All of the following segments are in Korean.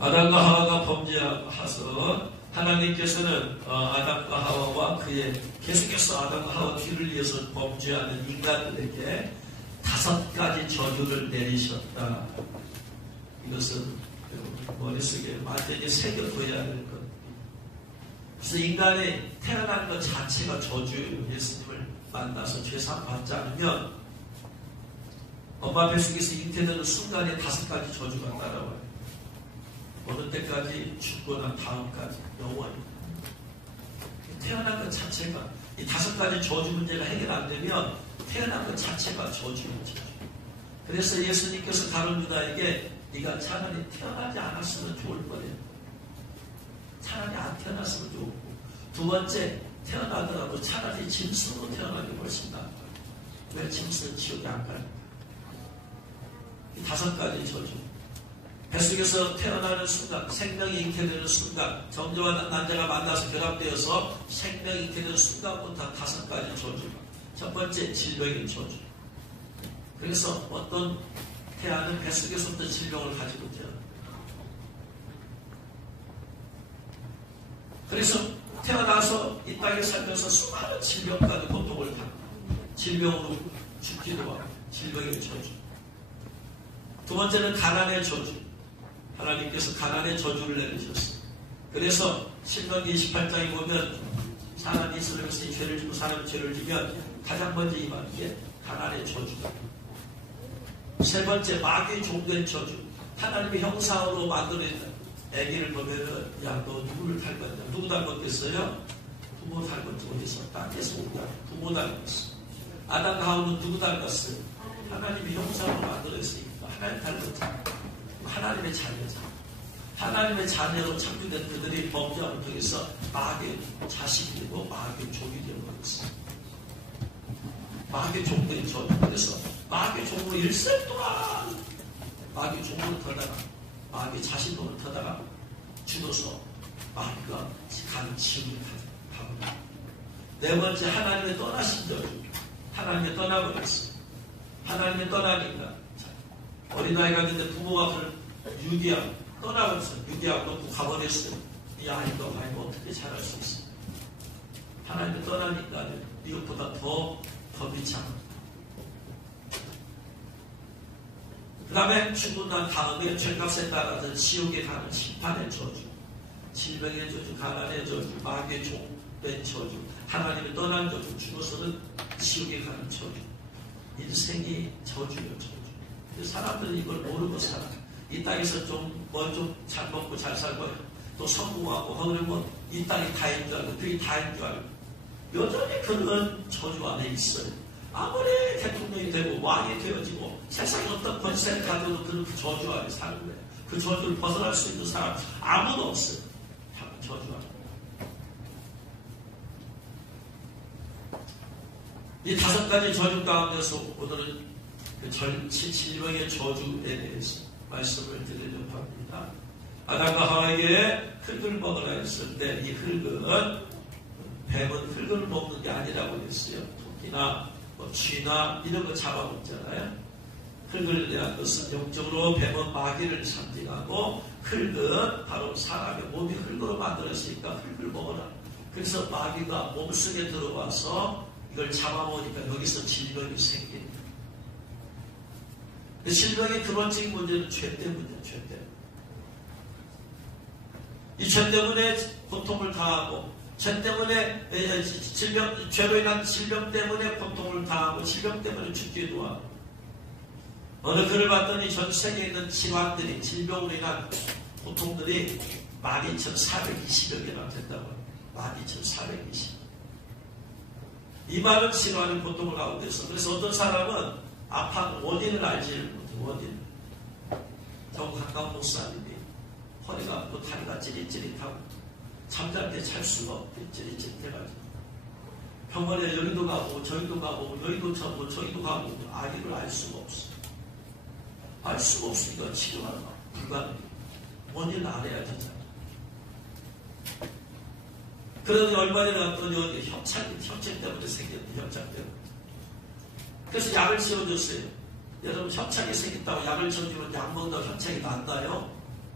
아담과 하와가 범죄하서 하나님께서는 아담과 하와와 그의 계속해서 아담과 하와 뒤를 이어서 범죄하는 인간들에게 5가지 저주를 내리셨다. 이것은 머릿속에 완전히 새겨둬야 될 것. 그래서 인간이 태어나는 것 자체가 저주예요. 예수님을 만나서 죄상 받지 않으면 엄마 뱃속에서 잉태되는 순간에 5가지 저주가 따라와요. 어느 때까지 죽고 난 다음까지 영원히. 태어난 것 자체가 이 5가지 저주 문제가 해결 안 되면 태어난 것 자체가 저주예요. 그래서 예수님께서 다른 유다에게 네가 차라리 태어나지 않았으면 좋을 뻔해요. 차라리 안 태어났으면 좋고, 두 번째 태어나더라도 차라리 짐승으로 태어나는 게 훨씬 나아요. 왜 짐승은 지옥에 안 가요? 이 5가지 저주. 뱃속에서 태어나는 순간, 생명이 잉태되는 순간, 정자와 난자가 만나서 결합되어서 생명이 잉태되는 순간부터 5가지 저주. 첫 번째, 질병의 저주. 그래서 어떤 태아는 뱃속에서부터 질병을 가지고 태어납니다. 그래서 태어나서 이 땅에 살면서 수많은 질병과도 고통을 당합니다. 질병으로 죽기도 하고, 질병의 저주. 두 번째는 가난의 저주. 하나님께서 가난의 저주를 내리셨어요. 그래서 신명기 28장에 보면 사람이 이스라엘에서 죄를 지고 사람이 죄를 지면 가장 먼저 임하는 게 가난의 저주다. 세 번째, 마귀의 종된 저주. 하나님의 형상으로 만들어낸 애기를 보면은 야, 너 누구를 닮았냐? 누구 닮았겠어요? 부모 닮았지. 어디서? 땅에서 온다. 부모 닮았어. 아담과 하와는 누구 닮았어요? 하나님의 형상으로 만들어냈으니까 하나님 닮았잖아. 하나님의 자녀자. 하나님의 자녀로 창조된 그들이 범죄함을 통해서 마귀의 자식이 되고 마귀의 종이 되는 거였어요. 마귀의 종된 저주. 그래서 마귀의 종으로 일생 동안 마귀의 종으로 터다가 마귀의 자신으로 터다가 죽어서 마귀가 가는 지옥을 가고. 네 번째, 하나님의 떠나신 저주. 하나님의 떠나버렸어요. 하나님의 떠나니까 어린아이가 있는데 부모가 그걸 유기하고 떠나버렸어요. 유기하고 놓고 가버렸어요. 이 아이가 어떻게 잘할 수 있어요? 하나님의 떠나니까 이것보다 더 비참한. 그 다음에 죽고 난 다음에 죄값에 따라서 지옥에 가는 심판의 저주, 질병의 저주, 가난의 저주, 마귀의 종된 저주, 하나님의 떠난 저주, 죽어서는 지옥에 가는 저주. 인생이 저주예요, 저주. 사람들은 이걸 모르고 살아. 이 땅에서 좀 잘 먹고 잘 살고 또 성공하고 그러면 이 땅이 다인 줄 알고 그게 다인 줄 알고 여전히 그런 저주 안에 있어요. 아무리 대통령이 되고 왕이 되어지고 세상에 어떤 권세를 가져도 그런 그 저주 안에 사는 거예요. 그 저주를 벗어날 수 있는 사람 아무도 없어요. 다 저주 안에. 이 5가지 저주 가운데서 오늘은 그 질병의 저주에 대해서 말씀을 드리려고 합니다. 아담과 하와에게 흙을 먹으라 했을 때 이 흙은 뱀은 흙을 먹는 게 아니라고 했어요. 토끼나 쥐나 이런 거 잡아먹잖아요. 흙을 대한 것은 영적으로 뱀은 마귀를 상징하고 흙은 바로 사람의 몸이 흙으로 만들었으니까 흙을 먹어라. 그래서 마귀가 몸속에 들어와서 이걸 잡아먹으니까 여기서 질병이 생깁니다. 질병의 두 번째 문제는 죄 때문이에요. 죄 때문에. 이 죄 때문에 고통을 당하고 죄 때문에 죄로 인한 질병 때문에 고통을 당하고 질병 때문에 죽기도 하고 어느 글을 봤더니 전 세계에 있는 질환들이 질병으로 인한 고통들이 12,420여 개나 된다고 합니다. 12,420. 이 많은 질환의 고통을 가운데서 그래서 어떤 사람은 아파하는 원인을 알지를 못해요. 원인. 저 가까운 목사님이 허리가 아프고 다리가 찌릿찌릿하고 잠잘 때 잘 수가 없대. 찌릿찌릿해가지고 병원에 여기도 가고 저기도 가고 여기도 가고 저기도 가고 아기를 알 수가 없어. 알 수가 없으니까 치료가 불가능해. 원인을 알아야 되잖아. 그러더니 얼마 전에 갔더니 협착 때문에 생겼대. 협착 때문에. 그래서 약을 지어줬어요. 여러분 협착이 생겼다고 약을 지어주면 약 먹는다고 협착이 난다요?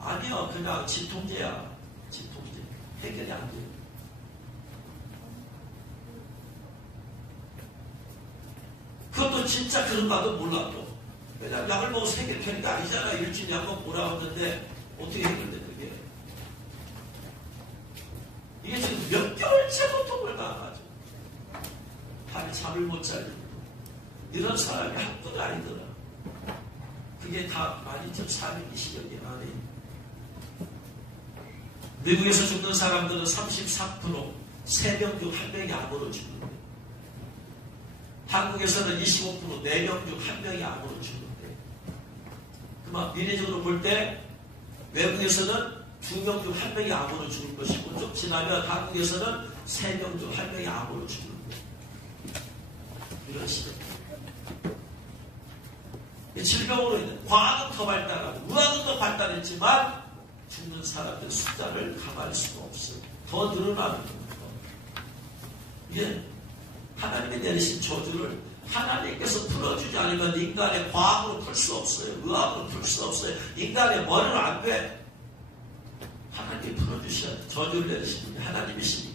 아니요, 그냥 진통제야. 진통제. 해결이 안 돼요. 그것도 진짜 그런가도 몰라도. 왜냐면 약을 먹어서 해결되는 게 아니잖아. 일주일에 한 번 보라고 하는데 어떻게 해결돼, 그게. 이게 지금 몇 개월째 고통을 당하죠. 밤에 잠을 못 자고. 이런 사람이 한둘이 아니더라. 그게 다 12,420여 안에. 미국에서 죽는 사람들은 33% 3명 중 1명이 암으로 죽는데, 한국에서는 25% 4명 중 1명이 암으로 죽는데, 그만 미래적으로 볼 때 외국에서는 2명 중 1명이 암으로 죽을 것이고, 좀 지나면 한국에서는 3명 중 1명이 암으로 죽는데, 이런 시대. 질병으로 인해 과학은 더 발달하고 의학은 더 발달했지만 죽는 사람들 숫자를 감할 수가 없어요. 더 늘어나는 겁니다. 이게 하나님이 내리신 저주를 하나님께서 풀어주지 않으면 인간의 과학으로 풀 수 없어요. 의학으로 풀 수 없어요. 인간의 머리로 안 돼. 하나님이 풀어주셔야 돼. 저주를 내리신 분이 하나님이시니까.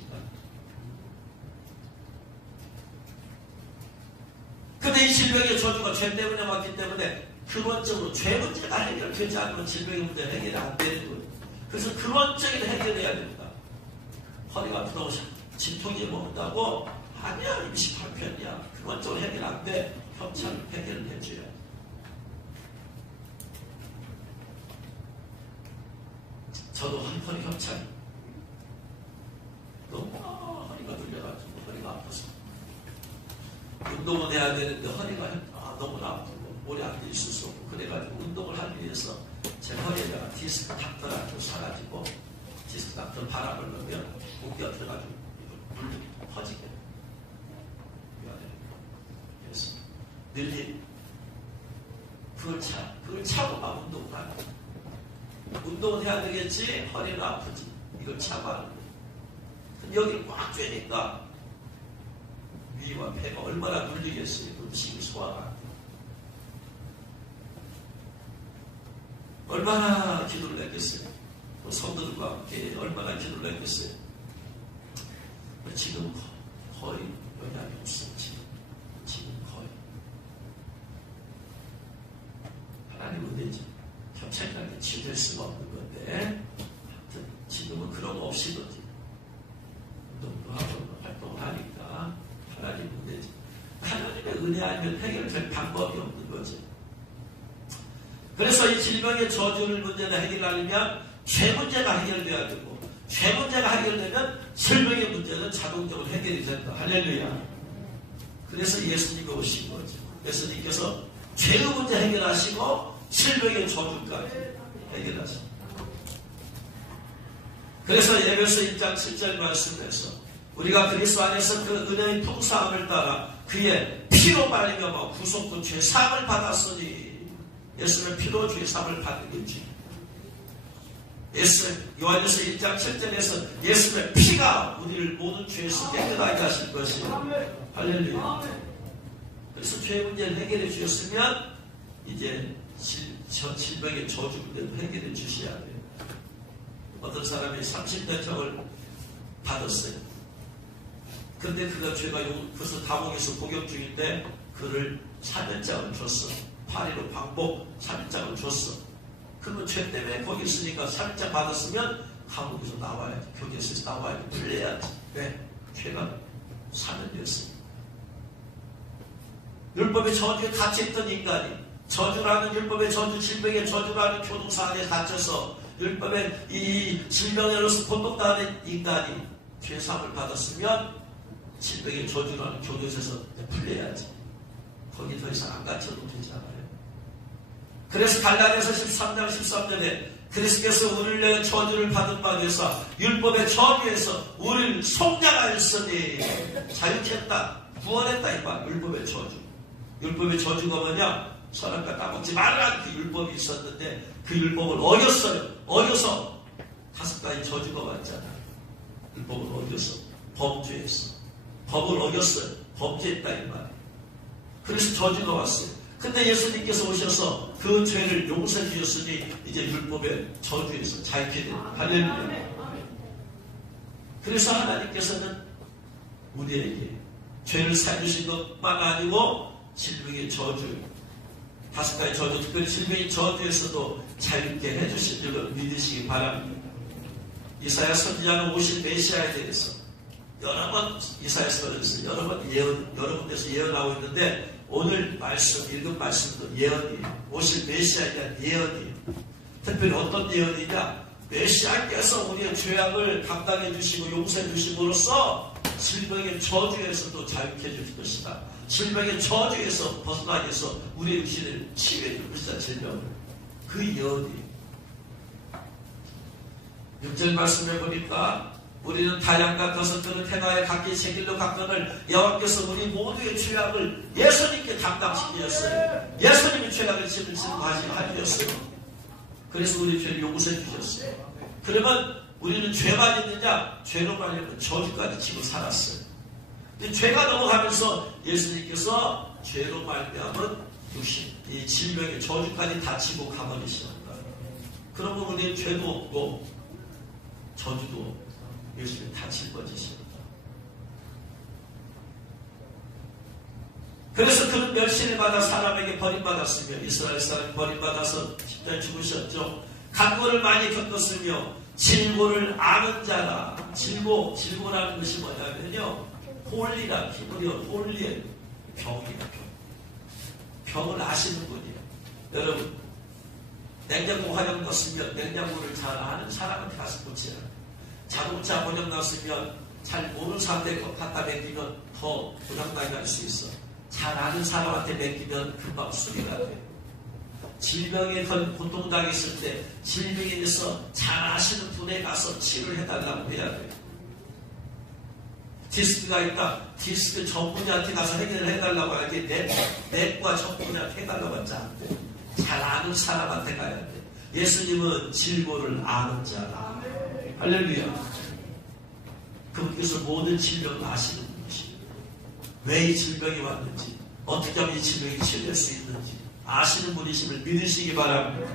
근데 이 질병의 저주가 죄 때문에 왔기 때문에 근원적으로 죄 문제가 해결되지 않으면 질병의 문제가 해결이 안 되는 거예요. 그래서 근원적인 해결해야 됩니다. 허리가 아프다고 진통제 먹는다고? 아니야, 임시 발편이야. 근원적으로 해결 안 돼. 협찬을 해결을 해줘야 돼. 저도 허리 협찬 너무 허리가 눌려가지고 허리가 아파서 운동은 해야 되는데 허리가 너무 아프고 오래 앉아 있을 수 없고 그래가지고 운동을 하기 위해서 제 허리에다가 디스크 닥터를 사가지고 디스크 닥터 바람을 넣으면 목기가 들어가지고 물 퍼지게 그래서 늘림 그걸 차고만 운동을 하는 거예요. 운동은 해야 되겠지 허리는 아프지 이걸 차고 하는 거예요. 여기를 꽉 쬐니까 위와 배가 얼마나 눌리겠어요. 음식이 소화가 안 돼요. 얼마나 기도를 했겠어요. 또 성도들과 함께 얼마나 기도를 했겠어요. 지금 거의 영향이 없어요. 지금 거의. 하나님은 되죠. 협찬이라는 게 치유될 수가 없는 건데 하여튼 지금은 그런 거 없이도 운동도 하고 활동을 하니까 하나님은 되죠. 하나님의 은혜 아니면 해결될 방법이 없는 거지. 그래서 이 질병의 저주를 문제를 해결하려면 죄 문제가 해결돼야 되고 죄 문제가 해결되면 질병의 문제는 자동적으로 해결이 된다. 할렐루야. 그래서 예수님이 오신 거죠. 예수님께서 죄의 문제 해결하시고 질병의 저주까지 해결하시고 그래서 에베소 1장 7절 말씀에서 우리가 그리스도 안에서 그 은혜의 풍성함을 따라 그의 피로 말미암아 구속된 죄 사함을 받았으니 예수는 피로 죄 사함을 받는 거지. 요한일서 1장 7절에서 예수의 피가 우리를 모든 죄에서 깨끗하게 하실 것이에요. 할렐루야. 그래서 죄 문제를 해결해 주셨으면 이제 질병의 저주 문제도 해결해 주셔야 돼요. 어떤 사람이 30년형을 받았어요. 근데 그가 죄가 그래서 감옥에서 복역 중인데 그를 3년장을 줬어. 파리로 광복 3년장을 줬어. 그러면 죄 때문에 거기 있으니까 3년장 받았으면 감옥에서 나와야지. 교제에서 나와야지. 풀려야지. 왜? 죄가 3년이었어. 율법의 저주에 갇혀있던 인간이 저주라는 율법의 저주, 질병의 저주라는 교동사 안에 갇혀서 율법의 이 질병으로서 고통당하는 인간이 죄사함을 받았으면 질병의 저주라는 교도소에서 풀려야지. 거기 더 이상 안 갇혀도 되잖아요. 그래서 갈라디아서 13장 13절에 그리스도께서 우리를 위해 저주를 받은 바 되사 율법의 저주에서 우리를 속량하였으니 자유케 했다. 구원했다. 이 말. 율법의 저주. 율법의 저주가 뭐냐? 선악과 따먹지 말라는 그 율법이 있었는데 그 율법을 어겼어요. 어겨서 5가지 저주가 왔잖아. 율법을 어겨서 범죄했어. 법을 어겼어요. 범죄했다 이 말. 그래서 저주가 왔어요. 근데 예수님께서 오셔서 그 죄를 용서해 주셨으니 이제 율법의 저주에서 자유케 됩니다. 할렐루야. 그래서 하나님께서는 우리에게 죄를 사주신 것만 아니고 질병의 저주, 5가지 저주, 특별히 질병의 저주에서도 자유케 해주신 줄을 믿으시기 바랍니다. 이사야 선지자는 오실 메시아에 대해서 여러 번 이사야 서에서 여러 군데서 예언하고 있는데 오늘 읽은 말씀도 예언이에요. 오실 메시아에 대한 예언이에요. 특별히 어떤 예언이냐? 메시아께서 우리의 죄악을 감당해 주시고 용서해 주심으로써 질병의 저주에서도 자유케 해줄 것이다. 질병의 저주에서 벗어나기 위해서 우리의 육신을 치유해 줄 것이다. 질병을. 그 예언이에요. 6절 말씀해 보니까 우리는 다양과 거성들은 태나에 각기 제 길로 갔거늘 여호와께서 우리 모두의 죄악을 예수님께 담당시키셨어요. 예수님이 죄악을 하셨어요. 그래서 우리 죄를 용서해 주셨어요. 그러면 우리는 죄만 있느냐? 죄로만 있는 저주까지 지고 살았어요. 근데 죄가 넘어가면서 예수님께서 죄로 말미암은 육신, 이 질병의 저주까지 다 지고 가버리시는다. 그러면 우리의 죄도 없고 저주도 예수님이 다 짊어지십니다. 그래서 그는 멸시를 받아 사람에게 버림받았으며 이스라엘 사람이 버림받아서 십자가에 죽으셨죠. 간고를 많이 겪었으며 질고를 아는 자라. 질고라는 것이 뭐냐면요, 홀리라, 히브리어 홀리의 병이에요. 병을 아시는 분이에요. 여러분, 냉장고 화력 넣었으면 냉장고를 잘 아는 사람한테 가서 붙이라. 자동차 고장 났으면 잘 모르는 사람한테 갖다 맡기면 더 고장나게 할 수 있어. 잘 아는 사람한테 맡기면 금방 수리가 돼. 질병에 고통당했을 때 질병에 대해서 잘 아시는 분에 가서 치료를 해달라고 해야 돼. 디스크가 있다. 디스크 전문의한테 가서 해결을 해달라고 해야지. 내과 전문의한테 해달라고 하지 않대. 잘 아는 사람한테 가야 돼. 예수님은 질고를 아는 자라. 할렐루야. 그분께서 모든 질병을 아시는 분이십니다. 왜 이 질병이 왔는지, 어떻게 하면 이 질병이 치료될 수 있는지 아시는 분이심을 믿으시기 바랍니다.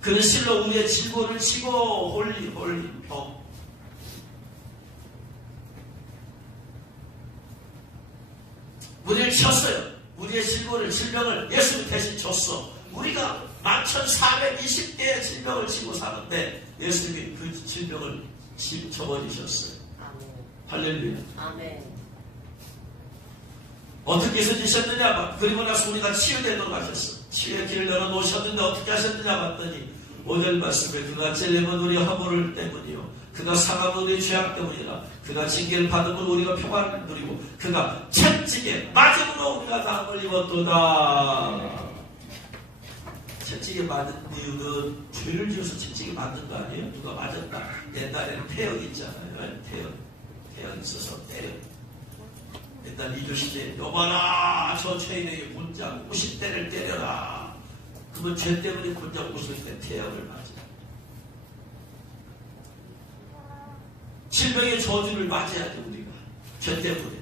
그는 실로 우리의 질고를 치고 홀리 병. 우리를 쳤어요. 우리의 질병을 예수님 대신 줬어. 우리가 11,420개의 질병을 지고 사는데 예수님이 그 질병을 접어주셨어요. 할렐루야. 아멘. 어떻게 해서 주셨느냐? 그리고 나서 우리가 치유되도록 하셨어. 치유의 길을 열어놓으셨는데 어떻게 하셨느냐 봤더니 5절 말씀에 그가 찔림은 우리 허물을 때문이요 그가 상함은 우리 죄악 때문이라. 그가 징계를 받으면 우리가 평안을 누리고 그가 채찍에 맞음으로 우리가 나음을 입었도다. 채찍에 맞은 이유는 죄를 지어서 채찍에 맞는 거 아니에요? 누가 맞았다. 옛날에는 태연 있잖아요. 태연 있어서 때려. 옛날 이교시대 여봐라 저 죄인에게 곤장 50대를 때려라. 그러면 죄 때문에 곤장 웃을 때 태연을 맞아요. 질병의 저주를 맞아야 돼 우리가. 죄 때문에.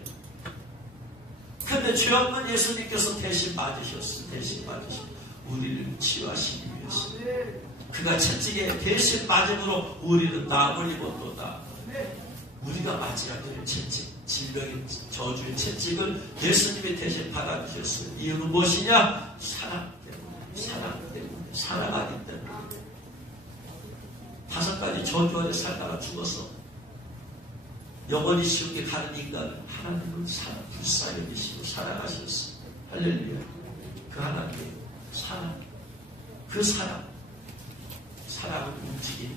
근데 죄 없는 예수님께서 대신 맞으셨어. 대신 맞으셨어. 우리를 치유하시기 위해서. 그가 채찍에 대신 맞음으로 우리는 나음을 입었도다. 우리가 맞아야 될 채찍, 질병의 저주의 채찍을 예수님이 대신 받아주셨어요. 이유는 무엇이냐? 사랑 때문에. 사랑하기 때문에. 5가지 저주 안에 살다가 죽어서 영원히 지옥에 가는 인간을 하나님은 불쌍히 여기시고 사랑하셨어요. 할렐루야. 그 하나님의 사랑, 그 사랑은 움직임,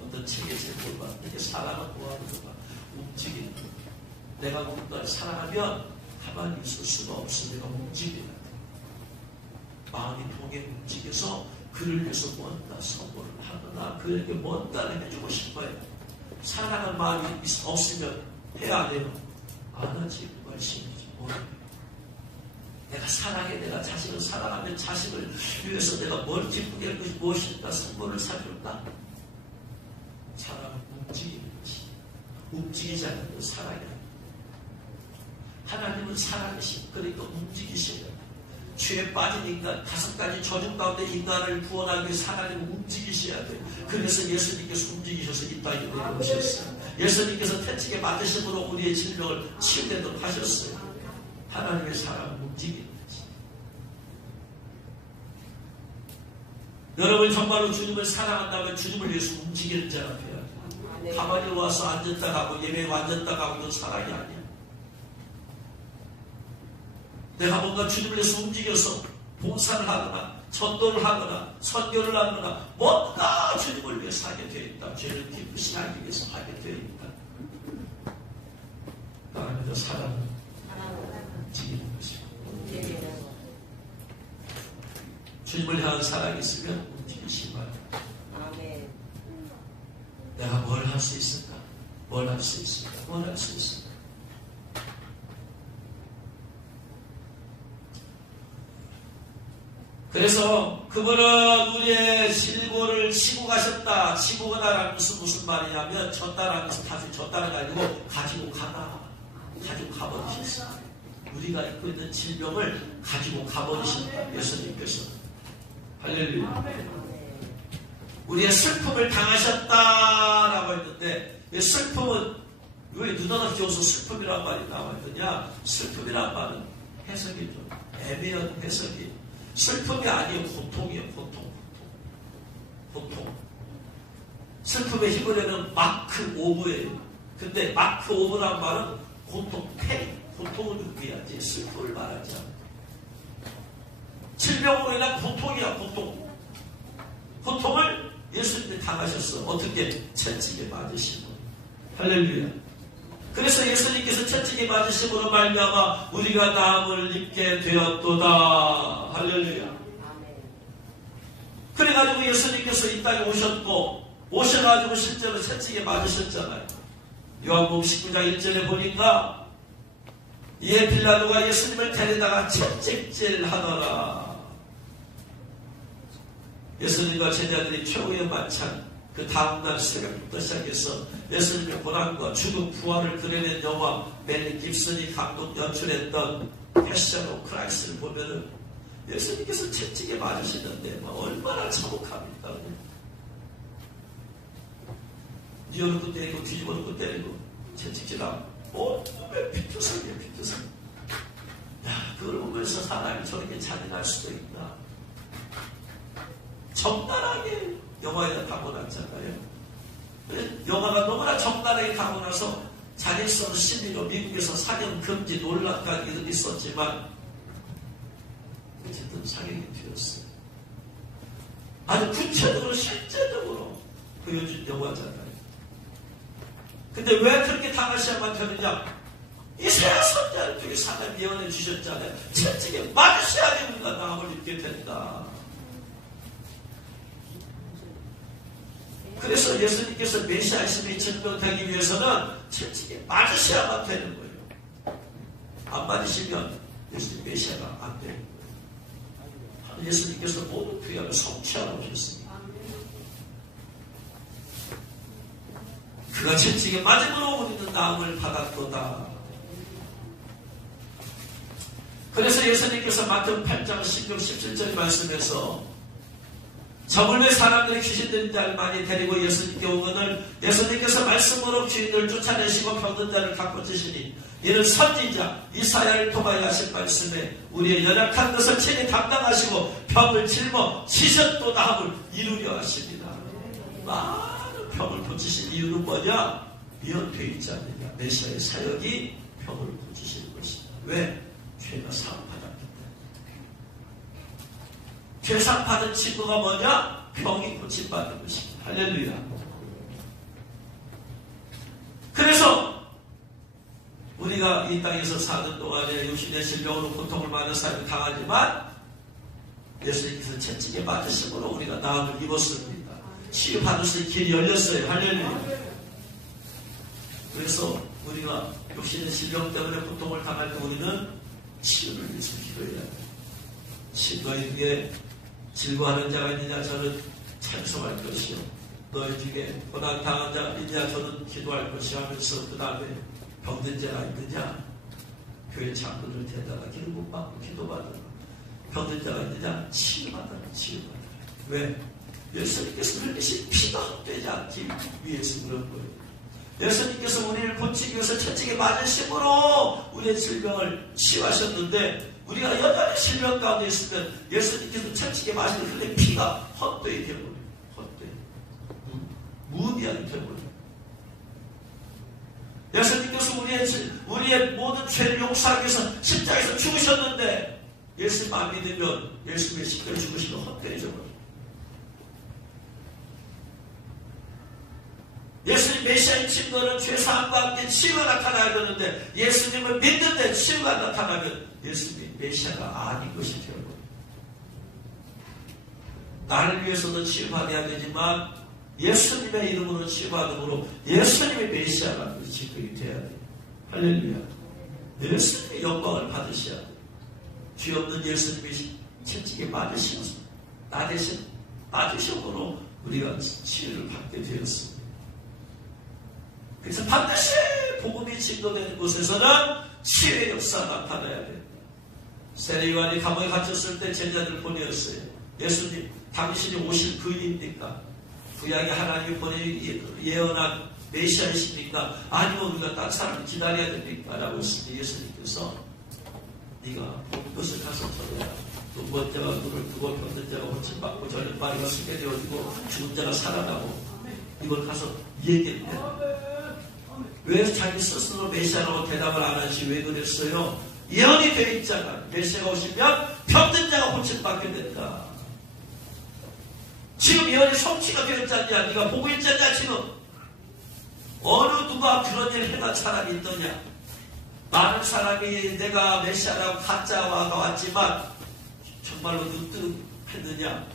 어떤 책의 제목과 이렇게 사랑은 뭐하는가, 움직임. 내가 누군가를 사랑하면 가만히 있을 수가 없어. 내가 움직여야 돼. 마음이 통해 움직여서 그를 위해서 뭔가 선물을 하거나 그에게 뭔가를 해주고 싶어요. 사랑하는 마음이 없으면 해야 안 해요? 안 하지. 말씀이지. 내가 사랑해. 내가 자식을 사랑하면 자식을 위해서 내가 뭘 기쁘게 할 것이 무엇인가 선물을 사준다. 사랑은 움직이는 것이. 움직이지 않는 건 사랑이야. 하나님은 살아계시고 그러니까 움직이셔야 돼요. 죄에 빠진 인간, 5가지 저주 가운데 인간을 구원하기 위해서 하나님은 움직이셔야 돼요. 그래서 예수님께서 움직이셔서 이 땅에 내려오셨어요. 예수님께서 태찍에 맞으심으로 우리의 질병을 치유되도록 하셨어요. 하나님의 사랑은 움직이는 거지. 여러분 정말로 주님을 사랑한다면 주님을 위해서 움직이는 자가 되어야 돼요. 가만히 와서 앉았다 가고 예배에 앉았다 가고 그건 사랑이 아니야. 내가 뭔가 주님을 위해서 움직여서 봉사를 하거나 전도를 하거나 선교를 하거나 뭔가 주님을 위해서 하게 되어 있다. 죄를 기쁘시 하기 위해서 하게 되어 있다. 하나님의 사랑은 움직이는 것이고 주님을 향한 사랑이 있으면 움직이시기 바랍니다. 내가 뭘 할 수 있을까? 뭘 할 수 있을까? 뭘 할 수 있을까? 그래서 그분은 우리의 질고를 치고 가셨다. 치고 가다라는 것은 무슨 말이냐면 졌다라는 것은 다시 졌다는 게 아니고 가지고 가다. 가지고 가버리셨어요. 우리가 입고 있는 질병을 가지고 가버리셨다. 예수님께서. 할렐루야. 우리의 슬픔을 당하셨다라고 했는데 슬픔은 왜 눈앞에 띄워서 슬픔이란 말이 나와 있느냐. 슬픔이란 말은 해석이 좀 애매한 해석이 슬픔이 아니에요. 고통이에요. 고통. 슬픔의 히브리어는 마크 오브예요. 근데 마크 오브란 말은 고통, 페인, 고통을 의미하지 슬픔을 말하지 않아요. 질병으로 인한 고통이야. 고통을 예수님이 당하셨어. 어떻게? 채찍에 맞으시고. 할렐루야. 그래서 예수님께서 채찍에 맞으심으로 말미암아 우리가 나음을 입게 되었도다. 할렐루야. 그래가지고 예수님께서 이 땅에 오셔가지고 실제로 채찍에 맞으셨잖아요. 요한복음 19장 1절에 보니까 이에 빌라도가 예수님을 데리다가 채찍질 하더라. 예수님과 제자들이 최후의 만찬 그 다음날 새벽부터 시작해서 예수님의 고난과 죽음 부활을 그려낸 영화 멜 깁슨이 감독 연출했던 패션 오브 크라이스트를 보면은 예수님께서 채찍에 맞으시는데 얼마나 참혹합니까? 뉘어놓고 때리고 뒤집어놓고 때리고 채찍질하고 온몸에 피투성이에요. 피투성. 야, 그걸 보면서 사람이 저렇게 잔인할 수도 있나. 적나라하게 영화에다 담아놨잖아요. 영화가 너무나 적나라하게 담아놔서 자립성 심리로 미국에서 상영 금지 논란까지 있었지만 어쨌든 상영이 되었어요. 아주 구체적으로 실제적으로 보여준 영화잖아요. 근데 왜 그렇게 당하셔야만 되느냐? 이스라엘 선자를 통해 하나님 예언해 주셨잖아요. 채찍에 맞으셔야지 우리가 나음을 입게 된다. 그래서 예수님께서 메시아이심이 증명되기 위해서는 채찍에 맞으셔야만 되는 거예요. 안 맞으시면 예수님 메시아가 안 되는 거예요. 예수님께서 모든 구약을 성취하러 오셨습니다. 그가 채찍에 맞음으로 우리는 나음을 받았도다. 그래서 예수님께서 마태복음 8장 16, 17절 말씀에서 저물매 사람들이 귀신 들린 자를 많이 데리고 예수님께 오거늘 예수님께서 말씀으로 귀인을 쫓아내시고 병든 자를 갖고 찌시니 이는 선지자 이사야를 통하여 하신 말씀에 우리의 연약한 것을 친히 담당하시고 병을 짊어지셨도다 함을 이루려 하십니다. 많은 병을 고치신 이유는 뭐냐? 예언되어 있지 않느냐? 메시아의 사역이 병을 고치시는 것이다. 왜? 죄가 사함받았기 때문에. 죄 사함받은 친구가 뭐냐? 병이 고침받는 것입니다. 할렐루야. 그래서 우리가 이 땅에서 사는 동안에 육신의 질병으로 고통을 받는 삶을 당하지만 예수님께서 채찍에 맞으심으로 우리가 나음을 입었습니다. 치유받을 수 있는 길이 열렸어요. 할렐루야. 그래서 우리가 육신의 질병 때문에 고통을 당할 때 우리는 치유를 위해서 기도해야 돼요. 너희 중에 질거하는 자가 있느냐 저는 찬송할 것이요. 너희 중에 고난당한 자가 있느냐 저는 기도할 것이 하면서 그 다음에 병든 자가 있느냐 교회 장로들 대다가 기름 못 받고 기도받으라. 병든 자가 있느냐? 치유받아라. 치유받아라. 왜? 예수님께서 흘리신 피가 헛되지 않기 위해서 그런 거예요. 예수님께서 우리를 고치기 위해서 채찍에 맞으심으로 우리의 질병을 치유하셨는데 우리가 여전히 질병 가운데 있으면 예수님께서 채찍에 맞으면 흘린 피가 헛되이 되어버려요. 헛되이. 무의미하게 되어버려요. 예수님께서 우리의 모든 죄를 용서하기 위해서 십자가에서 죽으셨는데 예수님만 믿으면 예수님의 십자가에 죽으시면 헛되어져버려요. 예수님 메시아인 증거는 죄사함과 함께 치유가 나타나야 되는데 예수님을 믿는데 치유가 나타나면 예수님이 메시아가 아닌 것이 되어버려요. 나를 위해서도 치유받아야 되지만 예수님의 이름으로 치유받음으로 예수님의 메시아가 그 증거이 되어야 돼요. 할렐루야. 예수님의 영광을 받으셔야 돼요. 죄 없는 예수님이 채찍에 맞으시면서 나 대신 맞으심으로 우리가 치유를 받게 되었습니다. 그래서 반드시 복음이 증거되는 곳에서는 치유의 역사가 나타나야 됩니다. 세례요한이 감옥에 갇혔을 때 제자들 보내었어요. 예수님, 당신이 오실 그일입니까? 구약의 하나님 보내 예언한 메시아이십니까? 아니면 우리가 딴 사람을 기다려야 됩니까? 라고 했을 때 예수님께서 네가 본 것을 가서 전해라. 눈먼 자가 눈을 뜨고 병든 자가 고침받고 저는 마리가 쓰게 되어지고 죽은 자가 살아나고 이걸 가서 얘기를 해요. 왜 자기 스스로 메시아라고 대답을 안 하지? 왜 그랬어요? 예언이 되어 있잖아. 메시아가 오시면 병든 자가 고침받게 된다. 지금 예언이 성취가 되었지 않냐? 네가 보고 있지 않냐? 지금 어느 누가 그런 일을 해간 사람이 있더냐? 많은 사람이 내가 메시아라고 가짜화가 왔지만 정말로 눈뜨했느냐?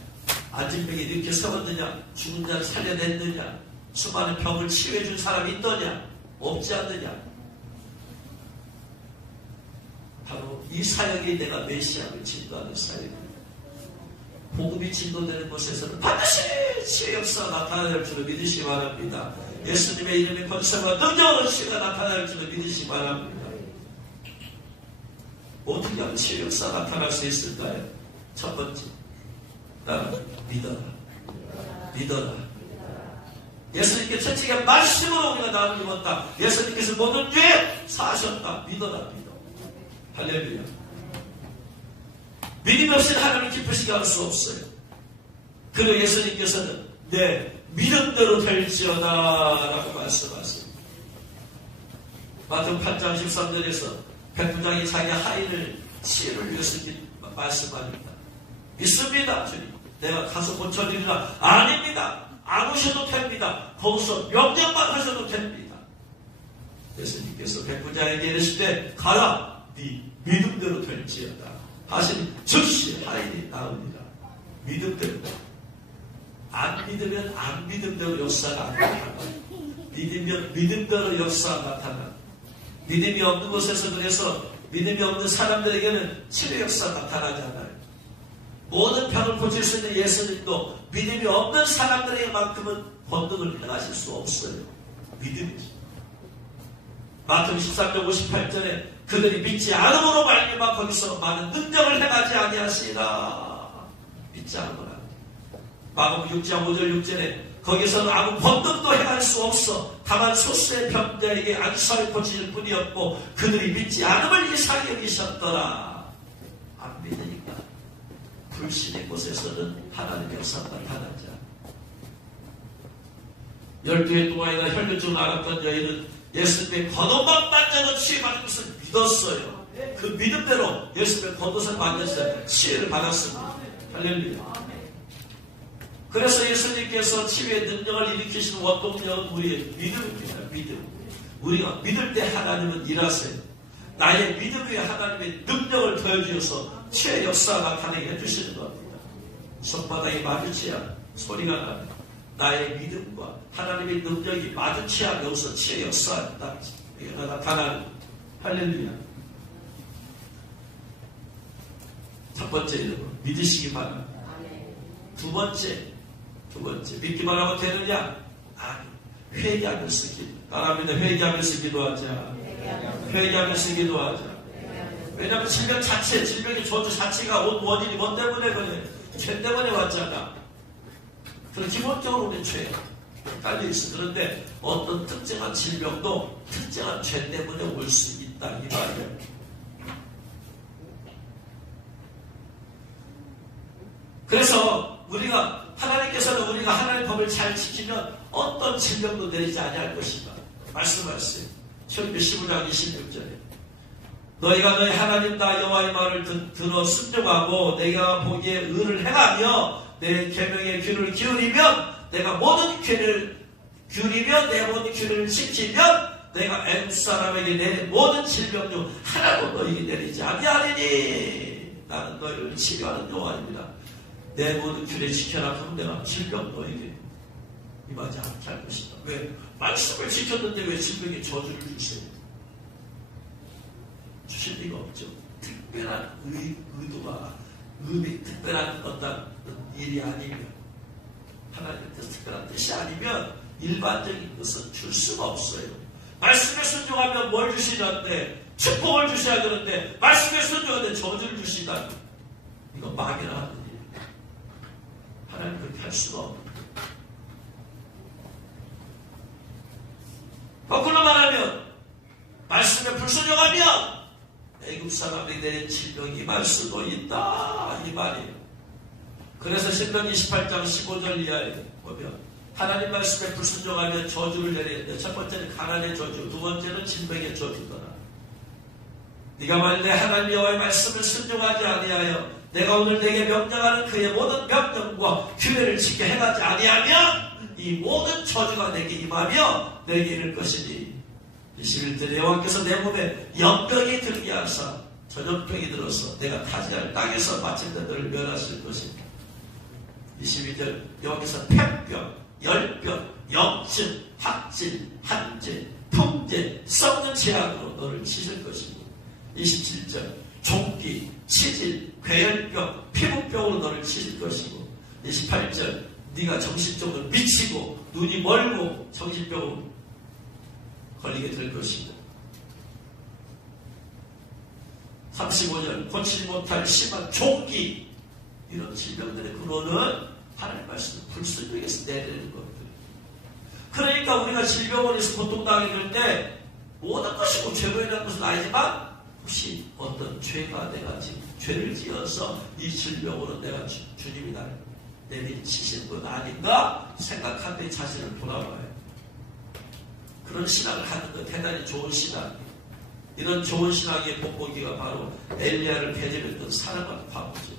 앉은 병이 이렇게 세웠느냐? 죽은 자를 살려냈느냐? 수많은 병을 치유해준 사람이 있더냐? 없지 않느냐? 바로 이 사역이 내가 메시아를 증거하는 사역입니다. 복음이 증거되는 곳에서는 반드시 치유의 역사가 나타날 줄을 믿으시기 바랍니다. 예수님의 이름의 권세와 능력으로 치유가 나타날 줄을 믿으시기 바랍니다. 어떻게 하면 치유의 역사가 나타날 수 있을까요? 첫 번째, 나는 믿어라. 믿어라. 예수님께 채찍에 말씀으로 우리가 나를 입었다. 예수님께서 모든 죄 사하셨다. 믿어라. 믿어. 할렐루야. 믿음 없이는 하나님을 기쁘시게 할 수 없어요. 그리고 예수님께서는 내 믿음대로 될지어다 라고 말씀하세요. 마태복음 8장 13절에서 백부장이 자기 하인을 치유를 위해서 말씀합니다. 믿습니다. 주님. 내가 가서 고쳐드리라. 아닙니다. 안 오셔도 됩니다. 거기서 명령만 하셔도 됩니다. 예수님께서 백부장에게 이르시되 가라. 네 믿음대로 될지어다. 하시니 즉시 하인이 나으니라. 믿음대로. 안 믿으면 안 믿음대로 역사가 안 나타나. 믿으면 믿음대로 역사가 나타나. 믿음이 없는 곳에서 그래서 믿음이 없는 사람들에게는 치료 역사가 나타나지 않아요. 모든 병을 고칠 수 있는 예수님도 믿음이 없는 사람들에게만큼은 권능을 행하실 수 없어요. 믿음이지. 마태복음 13장 58절에 그들이 믿지 않음으로 말미암아 거기서 많은 능력을 행하지 아니하시리라. 믿지 않으면 안 돼. 마가복음 6장 5절 6절에 거기서는 아무 권능도 행할 수 없어 다만 소수의 병자에게 안수하여 고칠 뿐이었고 그들이 믿지 않음을 이상히 여기셨더라. 안 믿으니까 불신의 곳에서는 하나님의 역사가 나타나지 않아. 12회 동안이나 혈류증을 앓았던 여인은 예수님의 겉옷만 만져도 치유받은 것을 믿었어요. 그 믿음대로 예수님의 겉옷을 만졌을 때 치유를 받았습니다. 할렐루야. 그래서 예수님께서 치유의 능력을 일으키시는 원동력은 우리의 믿음입니다. 믿음. 우리가 믿을 때 하나님은 일하세요. 나의 믿음 위에 하나님의 능력을 더해주셔서 치유의 역사가 나타나게 해주시는 겁니다. 손바닥이 마주치야 소리가 나는 나의 믿음과 하나님의 능력이 마주치야 여기서 치유의 역사가 나타나는. 할렐루야. 첫 번째 이름으로 믿으시기 바랍니다. 두 번째 믿기만 하면 되느냐? 아니, 회개하면서 기도. 따라합니다. 회개하면서 기도하자. 회개하면서 기도하자. 왜냐하면 질병 자체, 질병의 저주 자체가 온 원인이 뭔 때문에 그래? 죄 때문에 왔잖아. 그럼 기본적으로 우리 죄 깔려있어. 그런데 어떤 특정한 질병도 특정한 죄 때문에 올 수 있다 이 말이에요. 그래서 하나님께서는 우리가 하나님의 법을 잘 지키면 어떤 질병도 내리지 아니할 것이다 말씀하셨어요. 출애굽기 15장 26절에 너희가 너희 하나님 나 여호와의 말을 들어 순종하고 내가 보기에 의를 행하며 내 계명에 귀를 기울이면 내가 모든 귀를 지키면 내가 애굽 사람에게 내 모든 질병 중 하나도 너희에게 내리지 아니하리니 나는 너희를 치료하는 여호와입니다. 내 모든 귀를 지켜라. 그럼 내가 질병 너희에게 임하지 않게 할 것이다. 왜? 말씀을 지켰는데 왜 질병에 저주를 주세요? 주실 리가 없죠. 특별한 의도가 특별한 어떤 일이 아니면 하나님의 특별한 뜻이 아니면 일반적인 것은 줄 수가 없어요. 말씀에 순종하면 뭘 주시는데 축복을 주셔야 되는데 말씀에 순종하는데 저주를 주시다니 이건 막연한 일. 하나님 그렇게 할 수가 없는 거예요. 거꾸로 말하면 말씀에 불순종하면 애굽 사람들이 내린 질병이 임할 수도 있다 이 말이에요. 그래서 신명기 28장 15절 이하에 보면 하나님 말씀에 불순종하면 저주를 내리는데 첫 번째는 가난의 저주, 두 번째는 질병의 저주더라. 네가 만일 내 하나님 여호와의 말씀을 순종하지 아니하여 내가 오늘 내게 명령하는 그의 모든 명령과 규례를 지켜 행하지 아니하면 이 모든 저주가 내게 임하며 내게 이를 것이니 21절에 여호와께서 내 몸에 연병이 들게 하사 전염병이 들어서 내가 타지할 땅에서 마침내 너를 멸하실 것입니다. 22절 여호와께서 폐병, 열병, 염증, 학질, 한질, 풍제, 썩는 재앙으로 너를 치실 것이고 27절 종기, 치질, 괴혈병, 피부병으로 너를 치실 것이고 28절 네가 정신적으로 미치고 눈이 멀고 정신병으로 걸리게 될 것이고 35절 고치지 못할 심한 종기 이런 질병들의 근원은 하나님 말씀을 불순종해서 내리는 것들. 그러니까 우리가 질병으로 해서 고통당하게 될 때 모든 것이 뭐 죄로 인한 것은 아니지만 혹시 어떤 죄가 내가 지금 죄를 지어서 이 질병으로 내가 주님이 나를 내리치신 분 아닌가 생각할 때 자신을 돌아봐요. 그런 신앙을 갖는 건 대단히 좋은 신앙이에요. 이런 좋은 신앙의 본보기가 바로 엘리야를 배제했던 사람과 과부죠.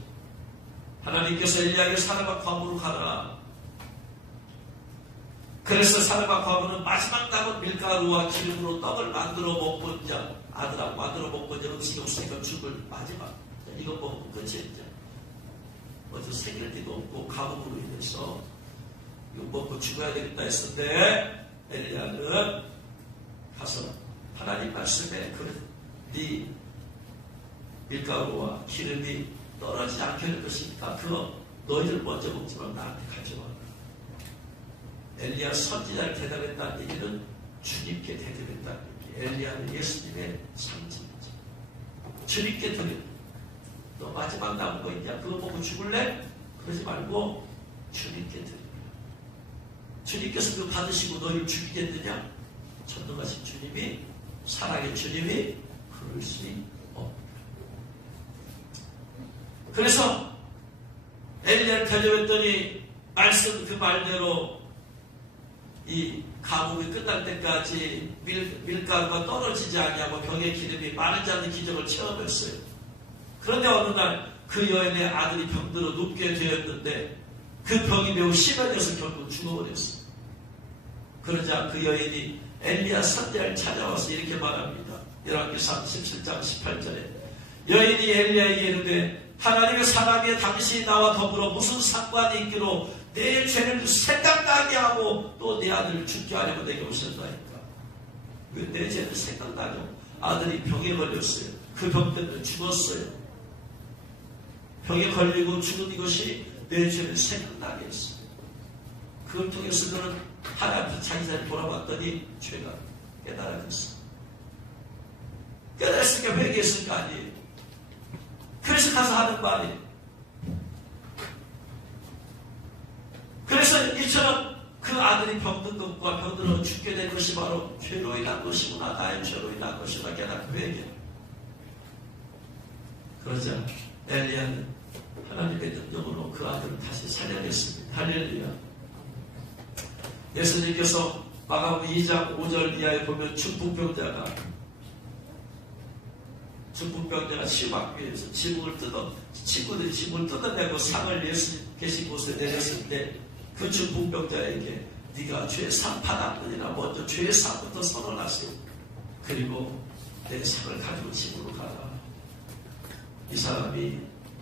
하나님께서 엘리야에게 사람과 과부로 가라. 그래서 사람과 과부는 마지막 남은 밀가루와 기름으로 떡을 만들어 먹고 이제 아들하고 만들어 먹고 이제 음식이 없으니까 죽을 마지막 이거 먹으면 끝이야. 이제 먼저 생길 데도 없고 가뭄으로 인해서 이거 먹고 죽어야 되겠다 했었는데 엘리야는 가서 하나님 말씀에 네 밀가루와 기름이 떨어지지 않게 될 것이니까 그거 너희들 먼저 먹지만 나한테 가져와. 엘리야 선지자를 대답했다는 얘기는 주님께 대답했다는 얘기. 엘리야는 예수님의 상징이죠. 주님께 드려. 너 마지막 남은 거 있냐? 그거 먹고 죽을래? 그러지 말고 주님께 드려. 주님께서 그거 받으시고 너희를 죽이겠느냐? 전능하신 주님이 사랑의 주님이 그럴 수 없다. 그래서 엘리야를 대접했더니 말씀 그 말대로 이 가뭄이 끝날 때까지 밀가루가 떨어지지 않냐고 병의 기름이 마르지 않는 기적을 체험했어요. 그런데 어느 날 그 여인의 아들이 병들어 눕게 되었는데 그 병이 매우 심해져서 결국 죽어버렸어요. 그러자 그 여인이 엘리야 선지자를 찾아와서 이렇게 말합니다. 열왕기상 17장 18절에 여인이 엘리야에게 이르되 하나님의 사람이 당신이 나와 더불어 무슨 상관이 있기로 내 죄를 생각나게 하고 또 내 아들을 죽게 하려고 내게 오셨나이까. 왜 내 죄를 생각나게 하고 아들이 병에 걸렸어요. 그 병 때문에 죽었어요. 병에 걸리고 죽은 이것이 내 죄를 생각나게 했어요. 그걸 통해서 그는 하나님 앞에 자기 자리를 돌아봤더니 죄가 깨달아졌어요. 깨달았으니까 회개했을 거 아니에요. 가서 하는 말이에요. 그래서 이처럼 그 아들이 병든 것과 병들어 죽게 된 것이 바로 죄로 인한 것이구나, 나의 죄로 인한 것이구나 깨닫고 회개. 그러자 엘리야는 하나님의 능력으로 그 아들을 다시 살려냈습니다. 할렐루야. 예수님께서 마가복음 2장 5절 이하에 보면 중풍병자가 치유받기 위해서 친구들이 지붕을 뜯어내고 상을 예수님 계신 곳에 내렸을 때 그 중풍병자에게 네가 죄사 받았느니라 먼저 죄사부터 선언하세요. 그리고 내 상을 가지고 집으로 가라. 이 사람이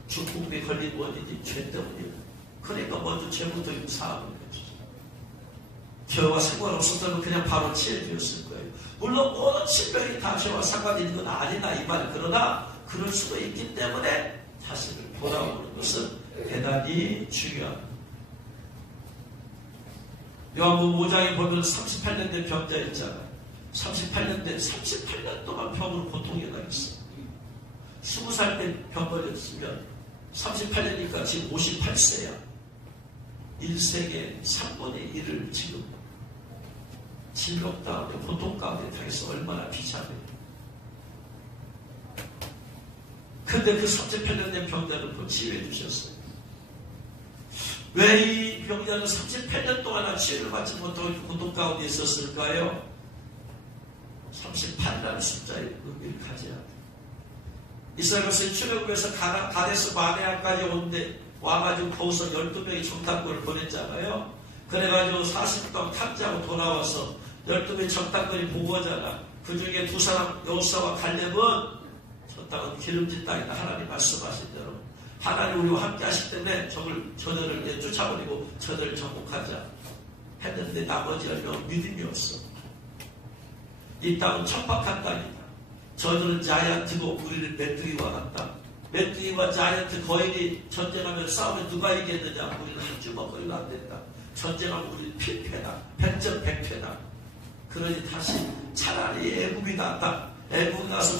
중풍에 걸린 원인이 죄 때문이에요. 그러니까 먼저 죄부터 사함을 해주죠. 죄와 상관없었다면 그냥 바로 치해주었을 거예요. 물론 모든 질병이 다 죄와 상관이 있는 건 아니다 이 말. 그러나 그럴 수도 있기 때문에 자신을 돌아보는 것은 대단히 중요합니다. 요한복음 5장에 보면 38년 된 병자 있잖아요. 38년 동안 병으로 고통에 당했어요. 20살 때 병 걸렸으면 38년이니까 지금 58세야. 인생의 3분의 1을 지금 질병 가운데 고통 가운데 당해서 얼마나 비참해요. 근데 그 38년 된 병자를 또 치유해 주셨어요. 왜 이 병자는 38년 동안 치유를 받지 못하고 고통 가운데 있었을까요? 38이라는 숫자의 의미를 가져야 돼. 이스라엘 백성이 출애굽에서 가데스 바네아까지 온데 와가지고 거기서 12명이 정탐꾼을 보냈잖아요. 그래가지고 40일 동안 탐지하고 돌아와서 12명의 정탐꾼이 보고하잖아. 그 중에 두 사람 여호수아와 갈렙은 저 땅은 기름진 땅이다. 하나님 말씀하신 대로 하나님 우리와 함께 하시기 때문에 저들을 쫓아버리고 저들을 정복하자 했는데 나머지 10명은 믿음이 없어. 이 땅은 천박한 땅이다. 저들은 자이언트고 우리는 메뚜기와 같다. 메뚜기와 자이언트 거인이 전쟁하면 싸우면 누가 이기겠느냐. 우리는 한 주먹거리도 안 된다. 전쟁하면 우리는 필패다. 100점 100패다. 그러니 다시 차라리 애굽이 낫다. 애굽 가서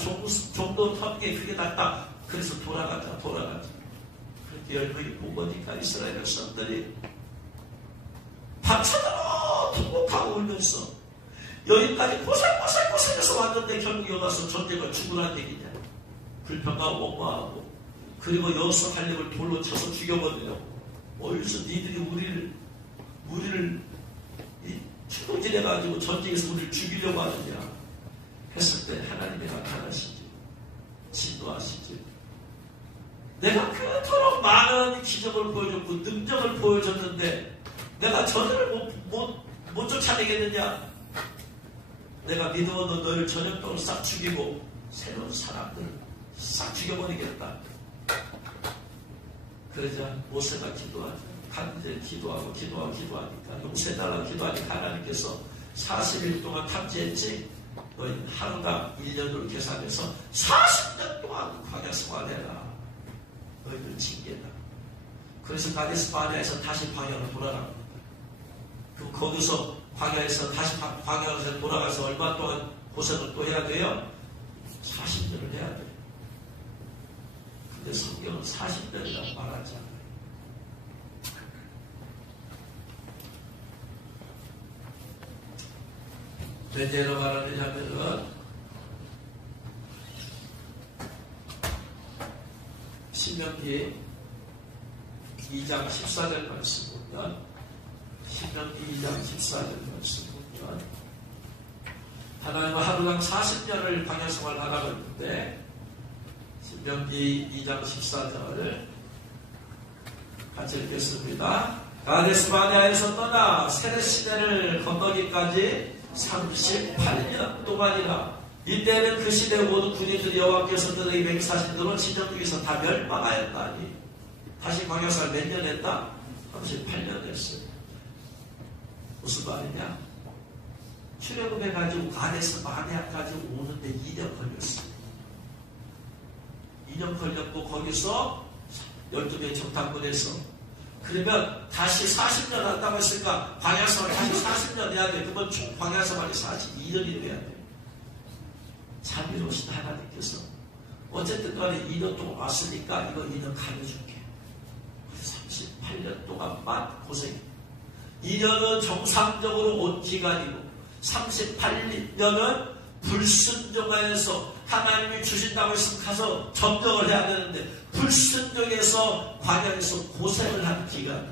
종도 터는 게 그게 낫다. 그래서 돌아가자. 그렇게 10명이 본 거니까 이스라엘 백성들이 밤새도록 통곡하고 울면서 여기까지 고생해서 왔는데 결국 여기 와서 전쟁을 죽으라는 얘기냐. 불평하고 원망하고 그리고 여호수아 갈렙을 돌로 쳐서 죽여버리려고. 어디서 니들이 우리를 추동질해가지고 전쟁에서 우리를 죽이려고 하느냐 했을 때 하나님이 나타나시지. 진노하시지. 내가 그토록 많은 기적을 보여줬고 능력을 보여줬는데 내가 저들을 못 쫓아내겠느냐. 내가 믿어오는 너희를 저녁동안 싹 죽이고 새로운 사람들을 싹 죽여버리겠다. 그러자 모세가 기도하자. 간절히 기도하니까 용서해달라고 기도하니까 하나님께서 40일 동안 탐지했지. 너희는 하루당 1년으로 계산해서 40년 동안 광야 생활해라. 너희들 징계다. 그래서 가데스 바네아에서 다시 광야로 돌아갑니다. 그럼 거기서 광야에서 다시 광야에서 돌아가서 얼마 동안 고생을 또 해야 돼요? 40년을 해야 돼요. 근데 성경은 40년이라고 말하지 않아요. 왜 제로 말하느냐면은 신명기 2장 14절 말씀 보면 신명기 2장 14절 말씀 보면 하나님은 하루당 40년을 광야 생활을 하라고 했는데 신명기 2장 14절을 같이 읽겠습니다. 가데스 바네아에서 떠나 세레시내를 건너기까지 38년 동안이라. 이때는 그 시대 모든 군인들이 여호와께서 그들에게 맹세하신 대로 진영 중에서 다 멸망하였다니. 다시 광야생활 몇 년 했다? 38년 했어요. 무슨 말이냐? 출애굽해가지고 가데스 바네아까지 오는데 2년 걸렸어요. 2년 걸렸고 거기서 12명의 정탐꾼에서 그러면 다시 40년 한다고 했으니까 광야생활 다시 40년 해야 돼. 그러면 총 광야생활이 42년이 돼야 돼. 자비로우신 하나님께서 어쨌든 간에 2년 동안 왔으니까 이거 2년 가려줄게. 38년 동안만 고생. 2년은 정상적으로 온 기간이고 38년은 불순종하여서 하나님이 주신다고 해서 가서 점령을 해야 되는데 불순종해서 광야에서 고생을 한 기간.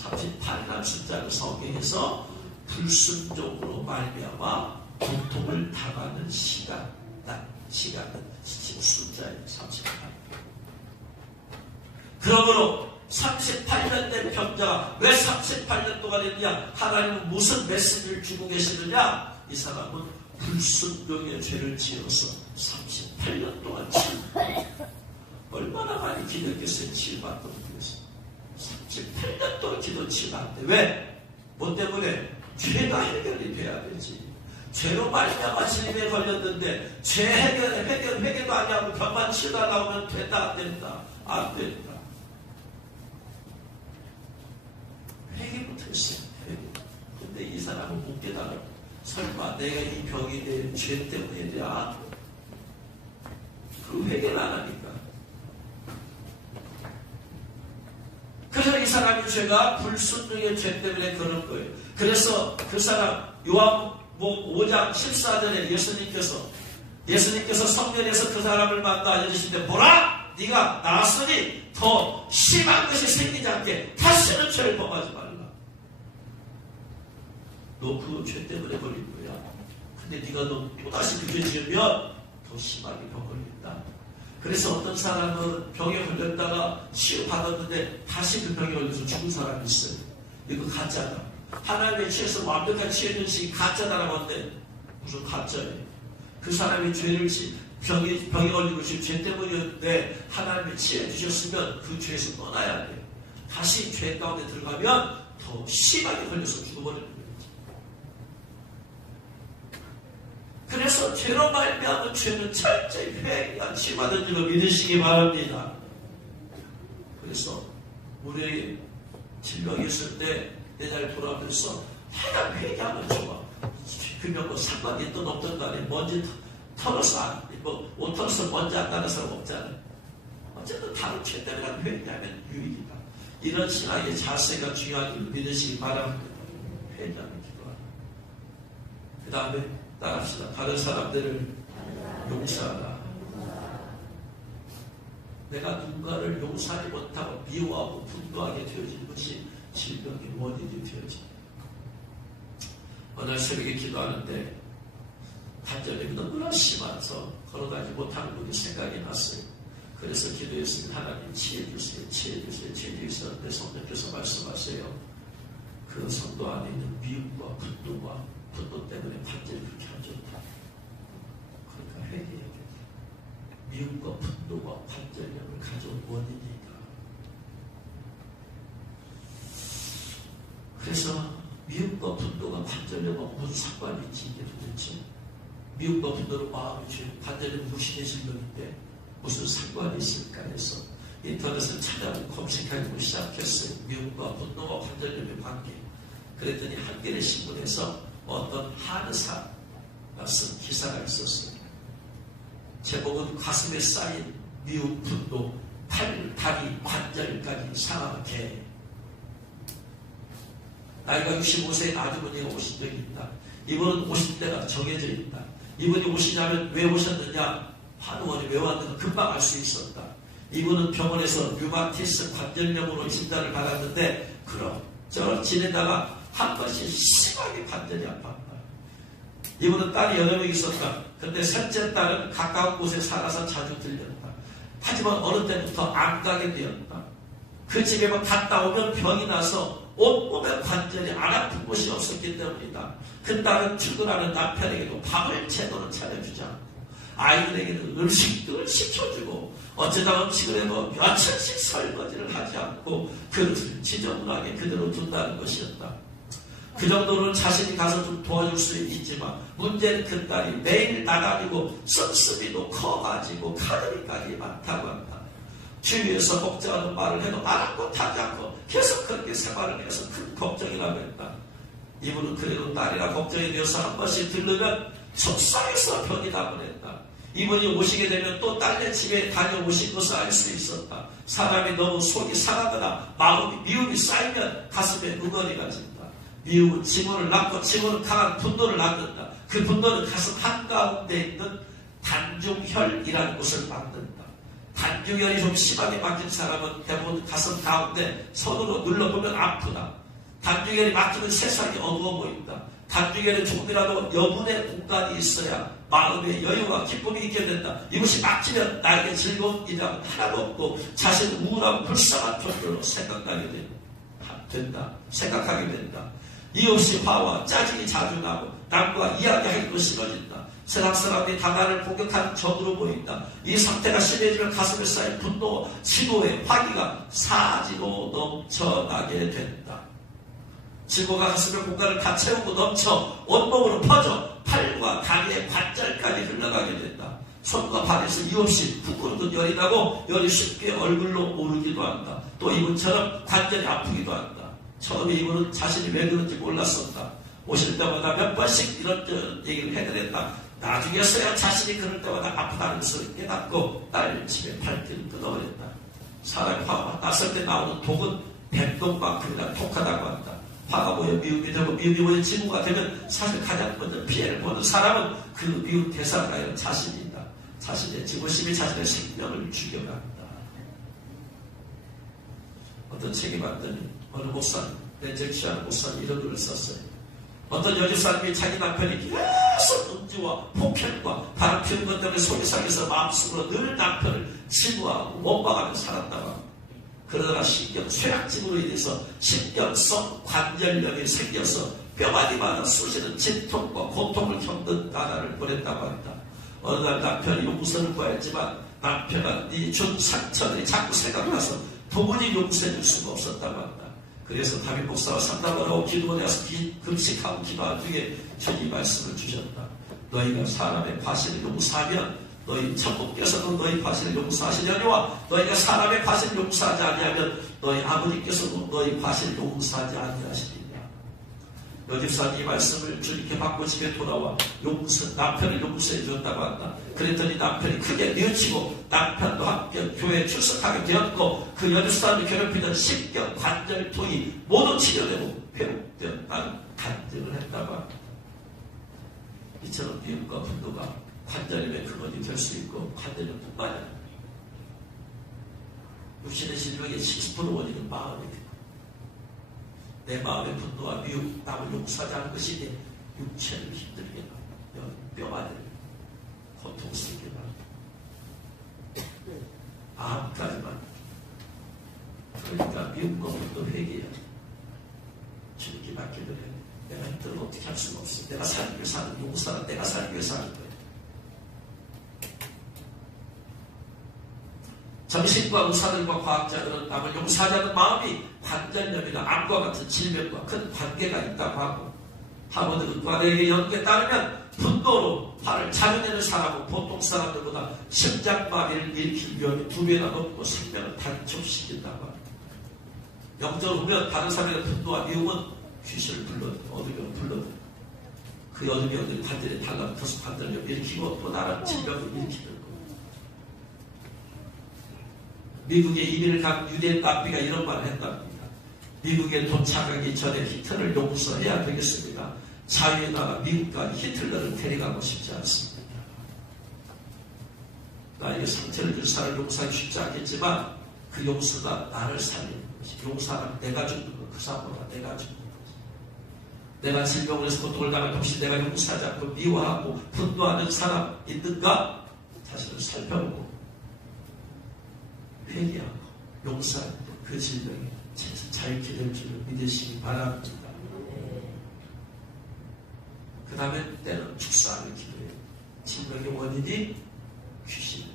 38이라는 숫자를 성경에서 불순종으로 말미암아 고통을 당하는 시간은 숫자예요. 38. 그러므로 38년 된 병자가 왜 38년 동안 했느냐? 하나님은 무슨 메시지를 주고 계시느냐? 이 사람은 불순종의 죄를 지어서 38년 동안 얼마나 많이 기도했겠어요? 치유받던 교회에서 38년 동안 기도 치유받는데 왜? 뭐 때문에? 죄가 해결이 돼야 되지. 죄로 말미암아 질병에 걸렸는데 죄 회개도 안 하고 병만 치유달라고 하면 된다 안 된다? 안 된다. 회개부터 했어요. 회개. 근데 이 사람은 못 깨달아. 설마 내가 이 병이 내 죄 때문이냐? 그 회개를 안 하니까. 그래서 이 사람의 죄가 불순종의 죄 때문에 그런 거예요. 그래서 그 사람 요한복음 5장 14절에 예수님께서 성전에서 그 사람을 만나 알려주시는데 보라! 네가 나았으니 더 심한 것이 생기지 않게 다시는 죄를 범하지 말라. 너 그 죄 때문에 걸린 거야. 근데 네가 또다시 그 죄 지으면 더 심하게 병 걸린다. 그래서 어떤 사람은 병에 걸렸다가 치유받았는데 다시 그 병에 걸려서 죽은 사람이 있어요. 이거 가짜다. 하나님의 치에서 완벽한 치유는 가짜다라고 하는데 무슨 가짜예요. 그 사람이 병에 걸리고 지금 죄 때문이었는데 하나님이 치유해 주셨으면 그 죄에서 떠나야 돼요. 다시 죄 가운데 들어가면 더 심하게 걸려서 죽어버리는 거예요. 그래서 죄로 말미암은 죄는 철저히 회개가 치유받은 줄로 믿으시기 바랍니다. 그래서 우리 질병이 있을 때 내 자리 돌아오면서 해가 회개하면 좋아. 그러면 뭐 상관이 있든 없든 간에 먼지 털어서 옷 털어서 먼지 안 나는 사람 없잖아요. 어쨌든 다른 죄 때문에 회개하면 유익이다. 이런 신앙의 자세가 중요한 줄 믿으시기 바랍니다. 회개하면 기도하라. 그 다음에 따라합시다. 다른 사람들을 용서하라. 내가 누군가를 용서하지 못하고 미워하고 분노하게 되어지는 것이 질병의 원인이 되어집니다. 어느 날 새벽에 기도하는데 단절염이 너무나 심해서 걸어가지 못하는 분이 생각이 났어요. 그래서 기도했습니다. 하나님 치유해주세요. 치유해주세요. 내 성령께서 말씀하세요. 그 성도 안에 있는 미움과 분노 때문에 관절이 그렇게 안 좋다. 그러니까 회개해야 된다. 미움과 분노와 관절염을 가져온 원인이다. 그래서 미움과 분노가 관절염하고 무슨 상관이 있지 이게 도대체? 미움과 분노로 마음이 죄, 관절염은 무신의 질병인데 무슨 상관이 있을까 해서 인터넷을 찾아보고 검색하고 시작했어요. 미움과 분노와 관절염의 관계. 그랬더니 한겨레 신문에서 어떤 한의사가 쓴 기사가 있었어요. 제목은 가슴에 쌓인 미움, 분노, 팔, 다리, 관절까지 상하게. 나이가 65세인 아주머니가 오신 적이 있다. 이분은 오실 때가 정해져 있다. 이분이 오시냐면 왜 오셨느냐? 한의원이 왜 왔는가 금방 알 수 있었다. 이분은 병원에서 류마티스 관절염으로 진단을 받았는데 그럭저럭 지내다가 한 번씩 심하게 관절이 아팠다. 이분은 딸이 여러 명 있었다. 근데 셋째 딸은 가까운 곳에 살아서 자주 들렸다. 하지만 어느 때부터 안 가게 되었다. 그 집에만 갔다 오면 병이 나서 온몸에 관절이 안 아픈 곳이 없었기 때문이다. 그 딸은 출근하는 남편에게도 밥을 제대로 차려주지 않고 아이들에게는 음식들을 시켜주고 어쩌다 음식을 해도 며칠씩 설거지를 하지 않고 그릇을 지저분하게 그대로 둔다는 것이었다. 그 정도는 자신이 가서 좀 도와줄 수 있지만 문제는 그 딸이 매일 나가지고 씀씀이도 커가지고 카드비까지 많다고 한다. 주위에서 걱정하는 말을 해도 아랑곳하지 않고 계속 그렇게 생활을 해서 큰 걱정이라고 했다. 이분은 그래도 딸이라 걱정이 되어서 한 번씩 들르면 속상해서 병이 나곤 했다. 이분이 오시게 되면 또 딸네 집에 다녀오신 것을 알 수 있었다. 사람이 너무 속이 상하거나 마음이 미움이 쌓이면 가슴에 응어리가 진다. 미움은 증오를 낳고 증오는 강한 분노를 낳는다. 그 분노는 가슴 한가운데 있는 단중혈이라는 것을 막는다. 단중혈이 좀 심하게 막힌 사람은 대부분 가슴 가운데 손으로 눌러보면 아프다. 단중혈이 막히면 세상이 어두워 보인다. 단중혈에 조금이라도 여분의 공간이 있어야 마음의 여유와 기쁨이 있게 된다. 이것이 막히면 나에게 즐거운 일은 하나도 없고 자신은 우울하고 불쌍한 존재로 생각하게 된다. 생각하게 된다. 이유 없이 화와 짜증이 자주 나고 남과 이야기하기도 싫어진다. 세상 사람들이 다 나를 공격하는 적으로 보인다. 이 상태가 심해지면 가슴에 쌓인 분노, 증오의 화기가 사지로 넘쳐나게 된다. 증오가 가슴의 공간을 다 채우고 넘쳐 온몸으로 퍼져 팔과 다리의 관절까지 흘러가게 된다. 손과 발에서 이유 없이 후끈후끈 열이 나고 열이 쉽게 얼굴로 오르기도 한다. 또 이분처럼 관절이 아프기도 한다. 처음에 이분은 자신이 왜 그런지 몰랐었다. 오실 때마다 몇 번씩 이런 얘기를 해야 된다. 나중에서야 자신이 그럴 때마다 아프다는 것을 깨닫고 딸 집에 발길을 끊어버렸다. 사람이 화가 났을 때 나오는 독은 백동만큼이나 독하다고 한다. 화가 모여 미움이 되고 미움이 모여 증오가 되면 사실 가장 먼저 피해를 보는 사람은 그 미움 대상이 아니라 자신이다. 자신의 증오심이 자신의 생명을 죽여간다. 어떤 책이 봤더니 어느 목사님, 렌젤치아는 목사님 이런 글을 썼어요. 어떤 여집사님이 자기 남편이 계속 음주와 폭행과 바람 피우는 것 때문에 속이 상해서 마음속으로 늘 남편을 증오하고 원망하며 살았다고 합니다. 그러다가 쇠약증으로 인해서 신경성 관절염이 생겨서 뼈마디마다 쑤시는 진통과 고통을 겪는 나날을 보냈다고 한다. 어느 날 남편이 용서를 구했지만 남편은 네 준 상처들이 자꾸 생각나서 도무지 용서해 줄 수가 없었다고 한다. 그래서 담임 목사와 상담을 하고 기도원에 가서 금식하고 기도한 중에 주님 말씀을 주셨다. 너희가 사람의 과실을 용서하면 너희 천국께서도 너희 과실을 용서하시려니와 너희가 사람의 과실을 용서하지 아니하면 너희 아버지께서도 너희 과실을 용서하지 아니하시리라. 여집사님이 이 말씀을 주님께 받고 집에 돌아와 남편을 용서해 주었다고 한다. 그랬더니 남편이 크게 뉘우치고 남편도 함께 교회에 출석하게 되었고 그 여집사님을 괴롭히던 신경 관절통이 모두 치료되고 회복되었다는 간증을 했다고 한다. 이처럼 미움과 분노가 관절염의 근원이 될 수 있고 관절염뿐만 아니라 육신의 질병의 70% 원인은 마음입니다. 내 마음의 분노와 미움, 남을 용서하지 않은 것이 내 육체를 힘들게 하고 뼈마디를 고통스럽게 하고 암까지만. 그러니까 미움과 분노 회개야. 주님께 맡기더래. 내가 힘들면 어떻게 할 수가 없어. 내가 살기 위해 사는 용서는 내가 살기 위해 사는 거야. 정신과 의사들과 과학자들은 남을 용서하지 않는 마음이 관절염이나 암과 같은 질병과 큰 관계가 있다고 하고 하버드 의과대의 연구에 따르면 분노로 화를 자극내는 사람은 보통 사람들보다 심장마비를 일으킬 위험이 2배나 높고 생명을 단축시킨다고 합니다. 영적으로 보면 다른 사람의 분노와 미움은 귀신을 어둠을 불러들여 그 어둠이 어디 관절에 달라붙어서 관절염을 일으키고 또 다른 질병을 일으키는 거예요. 미국에 이민을 간 유대 납비가 이런 말을 했답니다. 미국에 도착하기 전에 히틀러를 용서해야 되겠습니다. 자유의 나라 미국까지 히틀러를 데려가고 싶지 않습니다. 나에게 상처를 줄 사람을 용서하기 쉽지 않겠지만 그 용서가 나를 살리는 것이 용서하면 내가 죽는 것, 그 사람보다 내가 죽는 것이. 내가 질병을 해서 고통을 당할 혹시 내가 용서하지 않고 미워하고 분노하는 사람 있는가? 자신을 살펴보고 회개하고 용서하고 그 질병이 잘 기댈 줄을 믿으시기 바랍니다. 그 다음에 때는 축사하는 기도예요. 질병의 원인이 귀신인데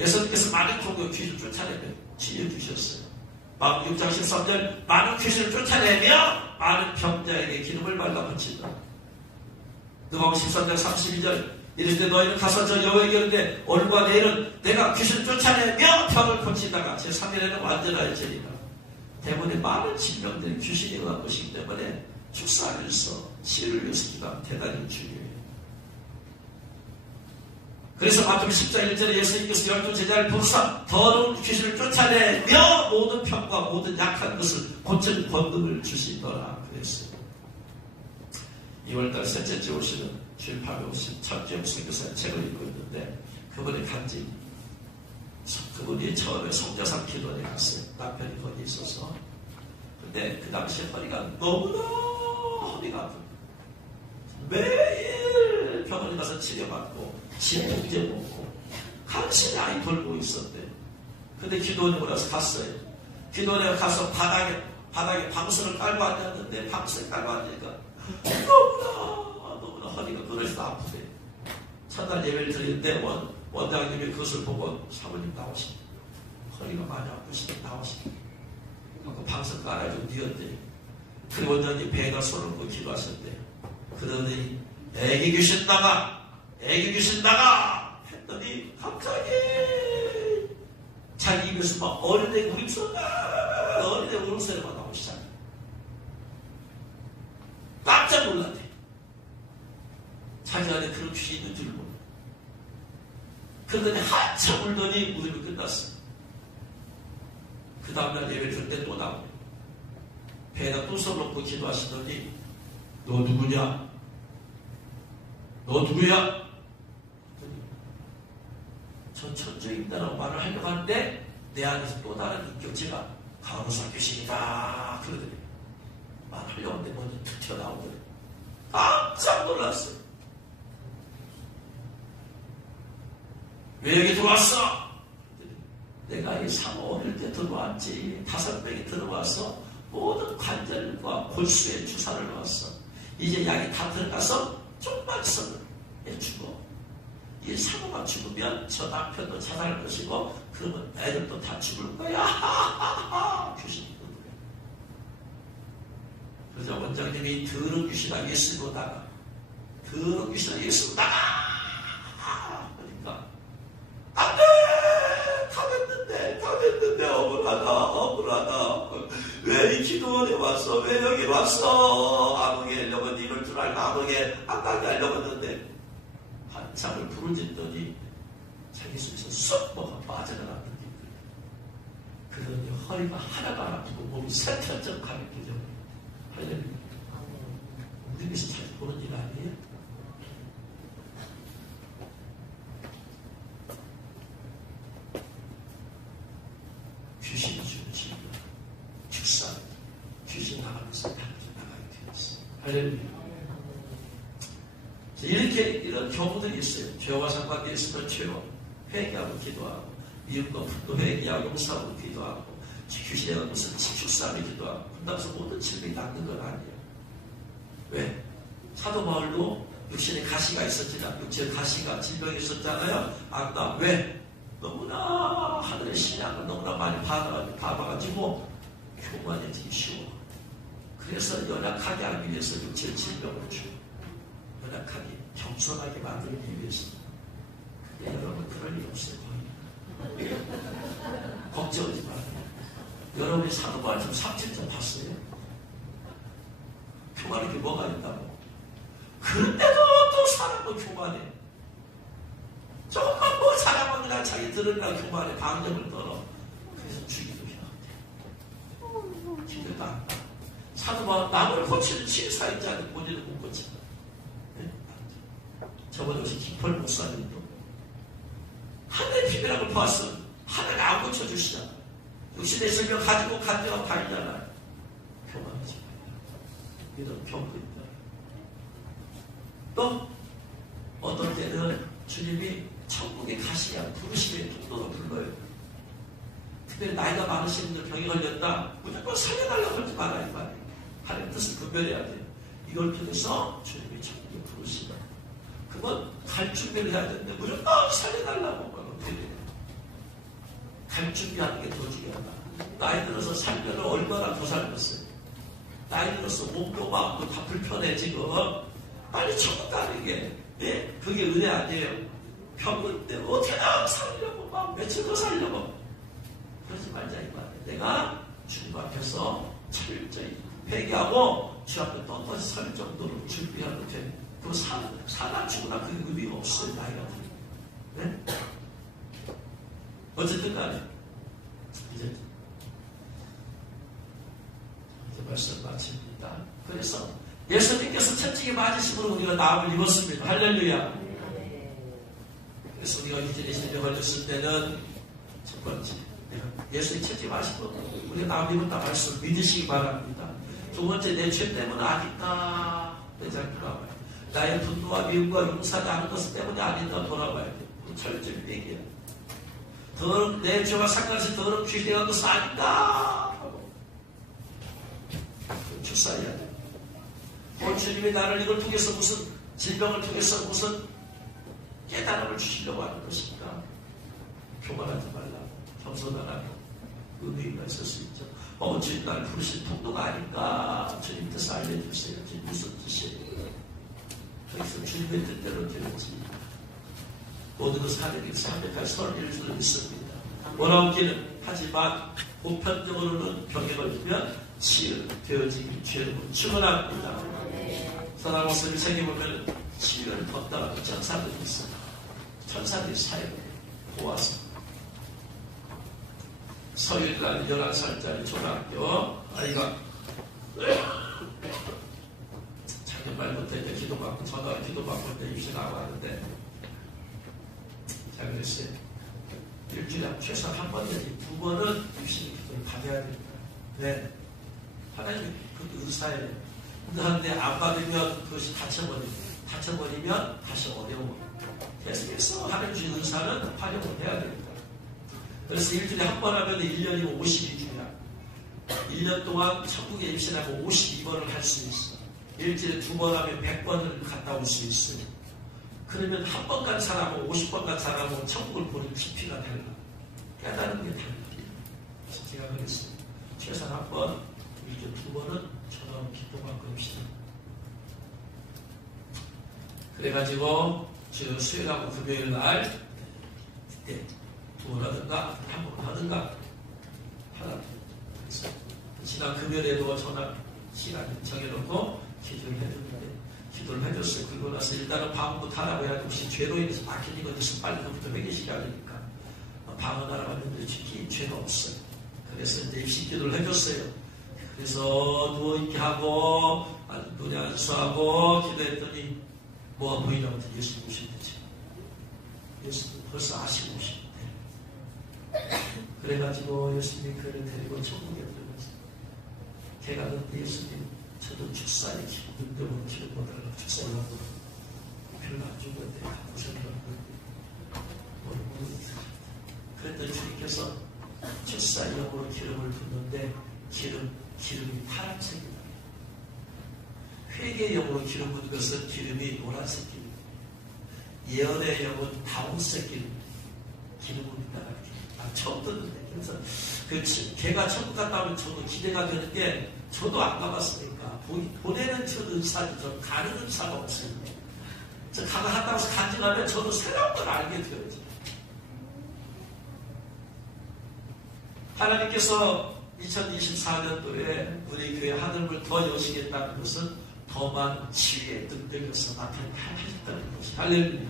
예수님께서 많은 종교의 귀신을 쫓아내며 치유해 주셨어요. 마음 6장 13절 많은 귀신을 쫓아내며 많은 병자에게 기름을 발라붙인다. 누가복음 13장 32절 이르되 너희는 가서 저 여호와에게 이르되 오늘과 내일은 내가 귀신을 쫓아내며 병을 고치다가 제3일에는 완전하여지리라. 대부분의 많은 질병들이 귀신이 일어난 것이기 때문에 축사하면서 치유를 위해서 기도하면 대단히 중요해요. 그래서 마태복음 10장 1절에 예수님께서 12제자를 부르사 더러운 귀신을 쫓아내며 모든 병과 모든 약한 것을 고칠 권능을 주시더라 그랬어요. 2월달 셋째째 오시는 주일 밤에 오신 첫째 목사님께서 책을 읽고 있는데 그분의 간증이 그분이 처음에 성자상 기도원에 갔어요. 남편이 거기 있어서. 근데 그 당시에 허리가 너무나 허리가 아프고 매일 병원에 가서 치료받고 진통제 먹고 간신히 아이 돌보고 있었대. 근데 기도원에 올라서 갔어요. 기도원에 가서 바닥에 방석을 깔고 앉았는데 방석을 깔고 앉으니까 너무나 허리가 끊어져서 아프대. 첫날 예배를 드리는데 원장님이 그것을 보고 사모님 나오시고 허리가 많이 아프시니 나오시고 그 방석 깔아주고 뛰었대. 그리고 원장님 배가 손을 놓고 기도하셨대. 그러더니 애기 귀신 나가 했더니 갑자기 자기 입에서 막 어린애 울음소리가 나오기 시작해. 깜짝 놀랐대. 자기 안에 그런 귀신이 있는 줄 몰라. 그러더니 한참 울더니 울음이 끝났어. 그 다음날 예배 줄 때 또 나오네. 배에다 또 손 놓고 기도하시더니 너 누구냐? 저 천주입니다라고 말을 하려고 하는데 내 안에서 또 다른 인격체가 간호사 귀신이다 그러더니 말하려고 하는데 먼저 툭 튀어나오더니 깜짝 놀랐어요. 왜 여기 들어왔어? 내가 이 사모 어릴 때 들어왔지. 5명이 들어와서 모든 관절과 골수에 주사를 놨어. 이제 약이 다 들어가서 조금만 있으면 죽어. 이 사모가 죽으면 저 남편도 자살할 것이고 그러면 애들도 다 죽을 거야. 하하하하. 귀신이 그래. 그래서 원장님이 더러운 귀신아 예수로 나가. 더러운 귀신아 예수로 나가. 그러니까 안돼. 다 됐는데 억울하다. 왜 이 기도원에 왔어? 왜 여기 왔어? 아무개 하려고 이럴 줄 알고 아무개 안 가게 하려고 했는데 한참을 부르짖더니 자기 속에서 쏙 뭐가 빠져나갔던 게 그러더니 허리가 하나가 안 아프고 몸이 새털쩍 가볍게 되고 할렐루야. 우리 집에서 자주 보는 일 아니에요? 귀신이 주는 질병, 축사, 귀신 나가면서 나가게 되었어. 할렐루야. 이런 경우들이 있어요. 죄와 상관되어 있으면 죄와 회개하고 기도하고 미움과 분노 회개하고 용서하고 기도하고 귀신에 무슨 축사하며 기도하고 그러면서 모든 질병이 낫는 건 아니에요. 왜? 사도 바울도 육신에 가시가 있었지만 육체에 가시가 질병이 있었잖아요. 안다. 왜? 너무나 하늘의 신앙을 너무나 많이 받아가지고 교만해지기 쉬워. 그래서 연약하게 하기 위해서 육체의 질병을 주고 연약하게 겸손하게 만들기 위해서. 근데 여러분 그럴 일 없어요. 걱정하지 마세요. 여러분이 사도 바울 좀 삭제 좀 봤어요? 교만한 게 뭐가 있다고? 그런데도 또 사람은 교만해. 조금만 뭐 사람은 그냥 자기 들으니까 교만해. 방점을 떨어. 그래서 죽이도 해야 돼. 기대도 안 나. 사도 바울 남을 고치는 치유사인자는 본인을 못 고친다. 네? 저번에 오신 김펄 목사님도 하늘의 비밀학을 보았어. 하늘이 안 고쳐주시잖아. 육신의 질병 가지고 간증하고 다니잖아. 교만하지 마요. 이런 경고 있다. 또 어떤 때는 주님이 천국에 가시냐 부르시면 통로로 불러요. 근데 나이가 많으신 분들 병이 걸렸다. 무조건 살려달라고 하지 말아야 말이에요. 하나님 뜻을 분별해야 돼요. 이걸 통해서 주님이 천국에 부르시다. 그건 갈 준비를 해야 되는데 무조건 살려달라고 하면 어떻게 돼요? 갈 준비하는 게 더 중요하다. 나이 들어서 살면 얼마나 더 살겠어요. 나이 들어서 몸도 마음도 다 불편해 지금. 빨리 천국 가는 게 예? 그게 은혜 아니에요. 병을 때 어떻게 나 살려고 막 며칠 더 살려고 그러지 말자 이 말이에요. 내가 주님 앞에서 철저히 회개하고 주 앞에 떳떳이 설 정도로 준비하면 돼. 그럼 사람 죽으나 그게 의미가 없어요. 나이가 들면 네? 어쨌든 간에 이제 말씀 마칩니다. 그래서 예수님께서 채찍에 맞으심으로 우리가 나음을 입었습니다. 할렐루야. 그래서 우리가 이전에 시험에 걸렸을 때는 첫 번째 예수님 채찍에 맞으심으로 우리가 나음을 입었다 말씀 믿으시기 바랍니다. 두 번째 내 죄 때문 아닌가 돌아봐요. 나의 분노와 미움과 용서하지 않은 것을 때문에 아닌가 돌아봐야 돼요. 철저히 얘기해요. 내 죄와 상관없이 더럽게 죄대한 것은 아닌가 하고 주사해야 돼요. 오늘 주님이 나를 이걸 통해서 무슨 질병을 통해서 무슨 깨달음을 주시려고 하는 것입니까? 교만하지 말라. 겸손하라. 의미가 있을 수 있죠. 주님 나를 부르신 통로가 아닌가? 주님께서 알려주세요. 주님 무슨 뜻이에요? 그래서 주님의 뜻대로 되는지 모든 것을 하나님께서 완벽하게 설명해 줄 수 있습니다. 원하옵기는 하지만 보편적으로는 병에 걸리면 치유되어지기 죄로 축원합니다. 사랑 모습을 새겨보면 치유를 걷다가 천사들이 있어요. 천사들이 사역을 보아서 서유일날 11살짜리 초등학교 아이가 작년 말부터 이제 기도받고 전화 기도받고 이제 입시 나왔는데 자 그랬어요. 일주일에 최소 한 번 내지 두 번은 입시 기도를 받아야 됩니다. 네. 하나님 그 의사예요. 그런데 안 받으면 그것이 다쳐버리면 다시 어려워. 계속해서 하나님 주신 의사는 활용을 해야 됩니다. 그래서 일주일에 한 번 하면 1년이면 52주야. 1년 동안 천국에 입신하고 52번을 할 수 있어. 일주일에 두 번 하면 100번을 갔다 올 수 있어요. 그러면 한 번 간 사람하고 50번 간 사람하고 천국을 보는 깊이가 달라. 깨달은 게 달라. 그래서 제가 그랬어요. 최소 한 번, 일주일에 두 번은 저는 기도받고 합시다. 그래가지고 저 수요일하고 금요일 날 그때 두 번 하든가 한 번 하든가 하라. 그래서 지난 금요일에도 전화 시간 정해놓고 기도를 해줬는데 기도를 해줬어요. 그러고 나서 일단은 방언부터 하라고 해야 혹시 죄로 인해서 막히는 것 있으면 빨리 그부터 회개시켜야 되니까 방언하라고 했는데 특히 죄가 없어요. 그래서 이제 입시 기도를 해줬어요. 그래서 누워있게 하고 눈에 안수하고 기도했더니 뭐가 보이냐고 했더니 예수님 오신대지. 예수님 벌써 아시고 오신대. 그래가지고 예수님이 그를 데리고 천국에 들어갔어요. 걔가 그런데 예수님 저도 축사에 눈병으로 기름 받으라고 축사하려고 별로 안 죽었는데 가보셨냐고 그랬더니 주님께서 축사의 영으로 기름을 붓는데 기름이 파란색이다. 회개의 영으로 기름 붓는 것은 기름이 노란색 기름, 예언의 영은 다홍색 기름을 붓다가 처음 듣는데 그래서 걔가 천국 갔다 오면 저도 기대가 되는 게 저도 안 가봤으니까 보내는 저 의사도 저 가는 의사가 없어요. 저 가가 갔다 와서 간증하면 저도 새로운 걸 알게 되어요. 하나님께서 2024년도에 우리 교회 하늘을 더 여시겠다는 것은 더 많은 치유의 능력에서 나타나셨다는 것이 할렐루야.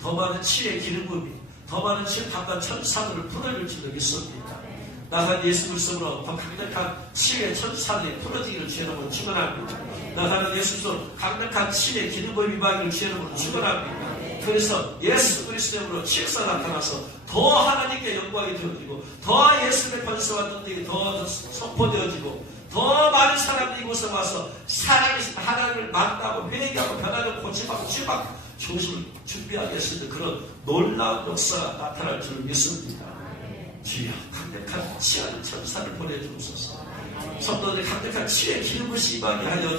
더 많은 치유의 기름 부음이 더 많은 치유 담당 천사들을 풀어줄 줄을 믿습니다. 나사렛 예수 그리스도로 더 강력한 치유의 천사들이 풀어지기를 주여러분 축원합니다. 나사렛 예수 그리스도로 강력한 치유의 기름 부음이 임하기를 주여러분 축원합니다. 그래서 예수 그리스도로 치유가 나타나서 더 하나님께 영광이 되어지고 더 예수의 권세와 능력이 더 선포되어지고 더 많은 사람들이 이곳에 와서 살아계신 하나님을 만나고 회개하고 변화를 고침하고 치유받고 조심을 준비하게 했을 때 그런 놀라운 역사가 나타날 줄 믿습니다. 주여 강력한 치유하는 천사를 보내주옵소서. 성도들이 강력한 치유의 기름을 심하게 하여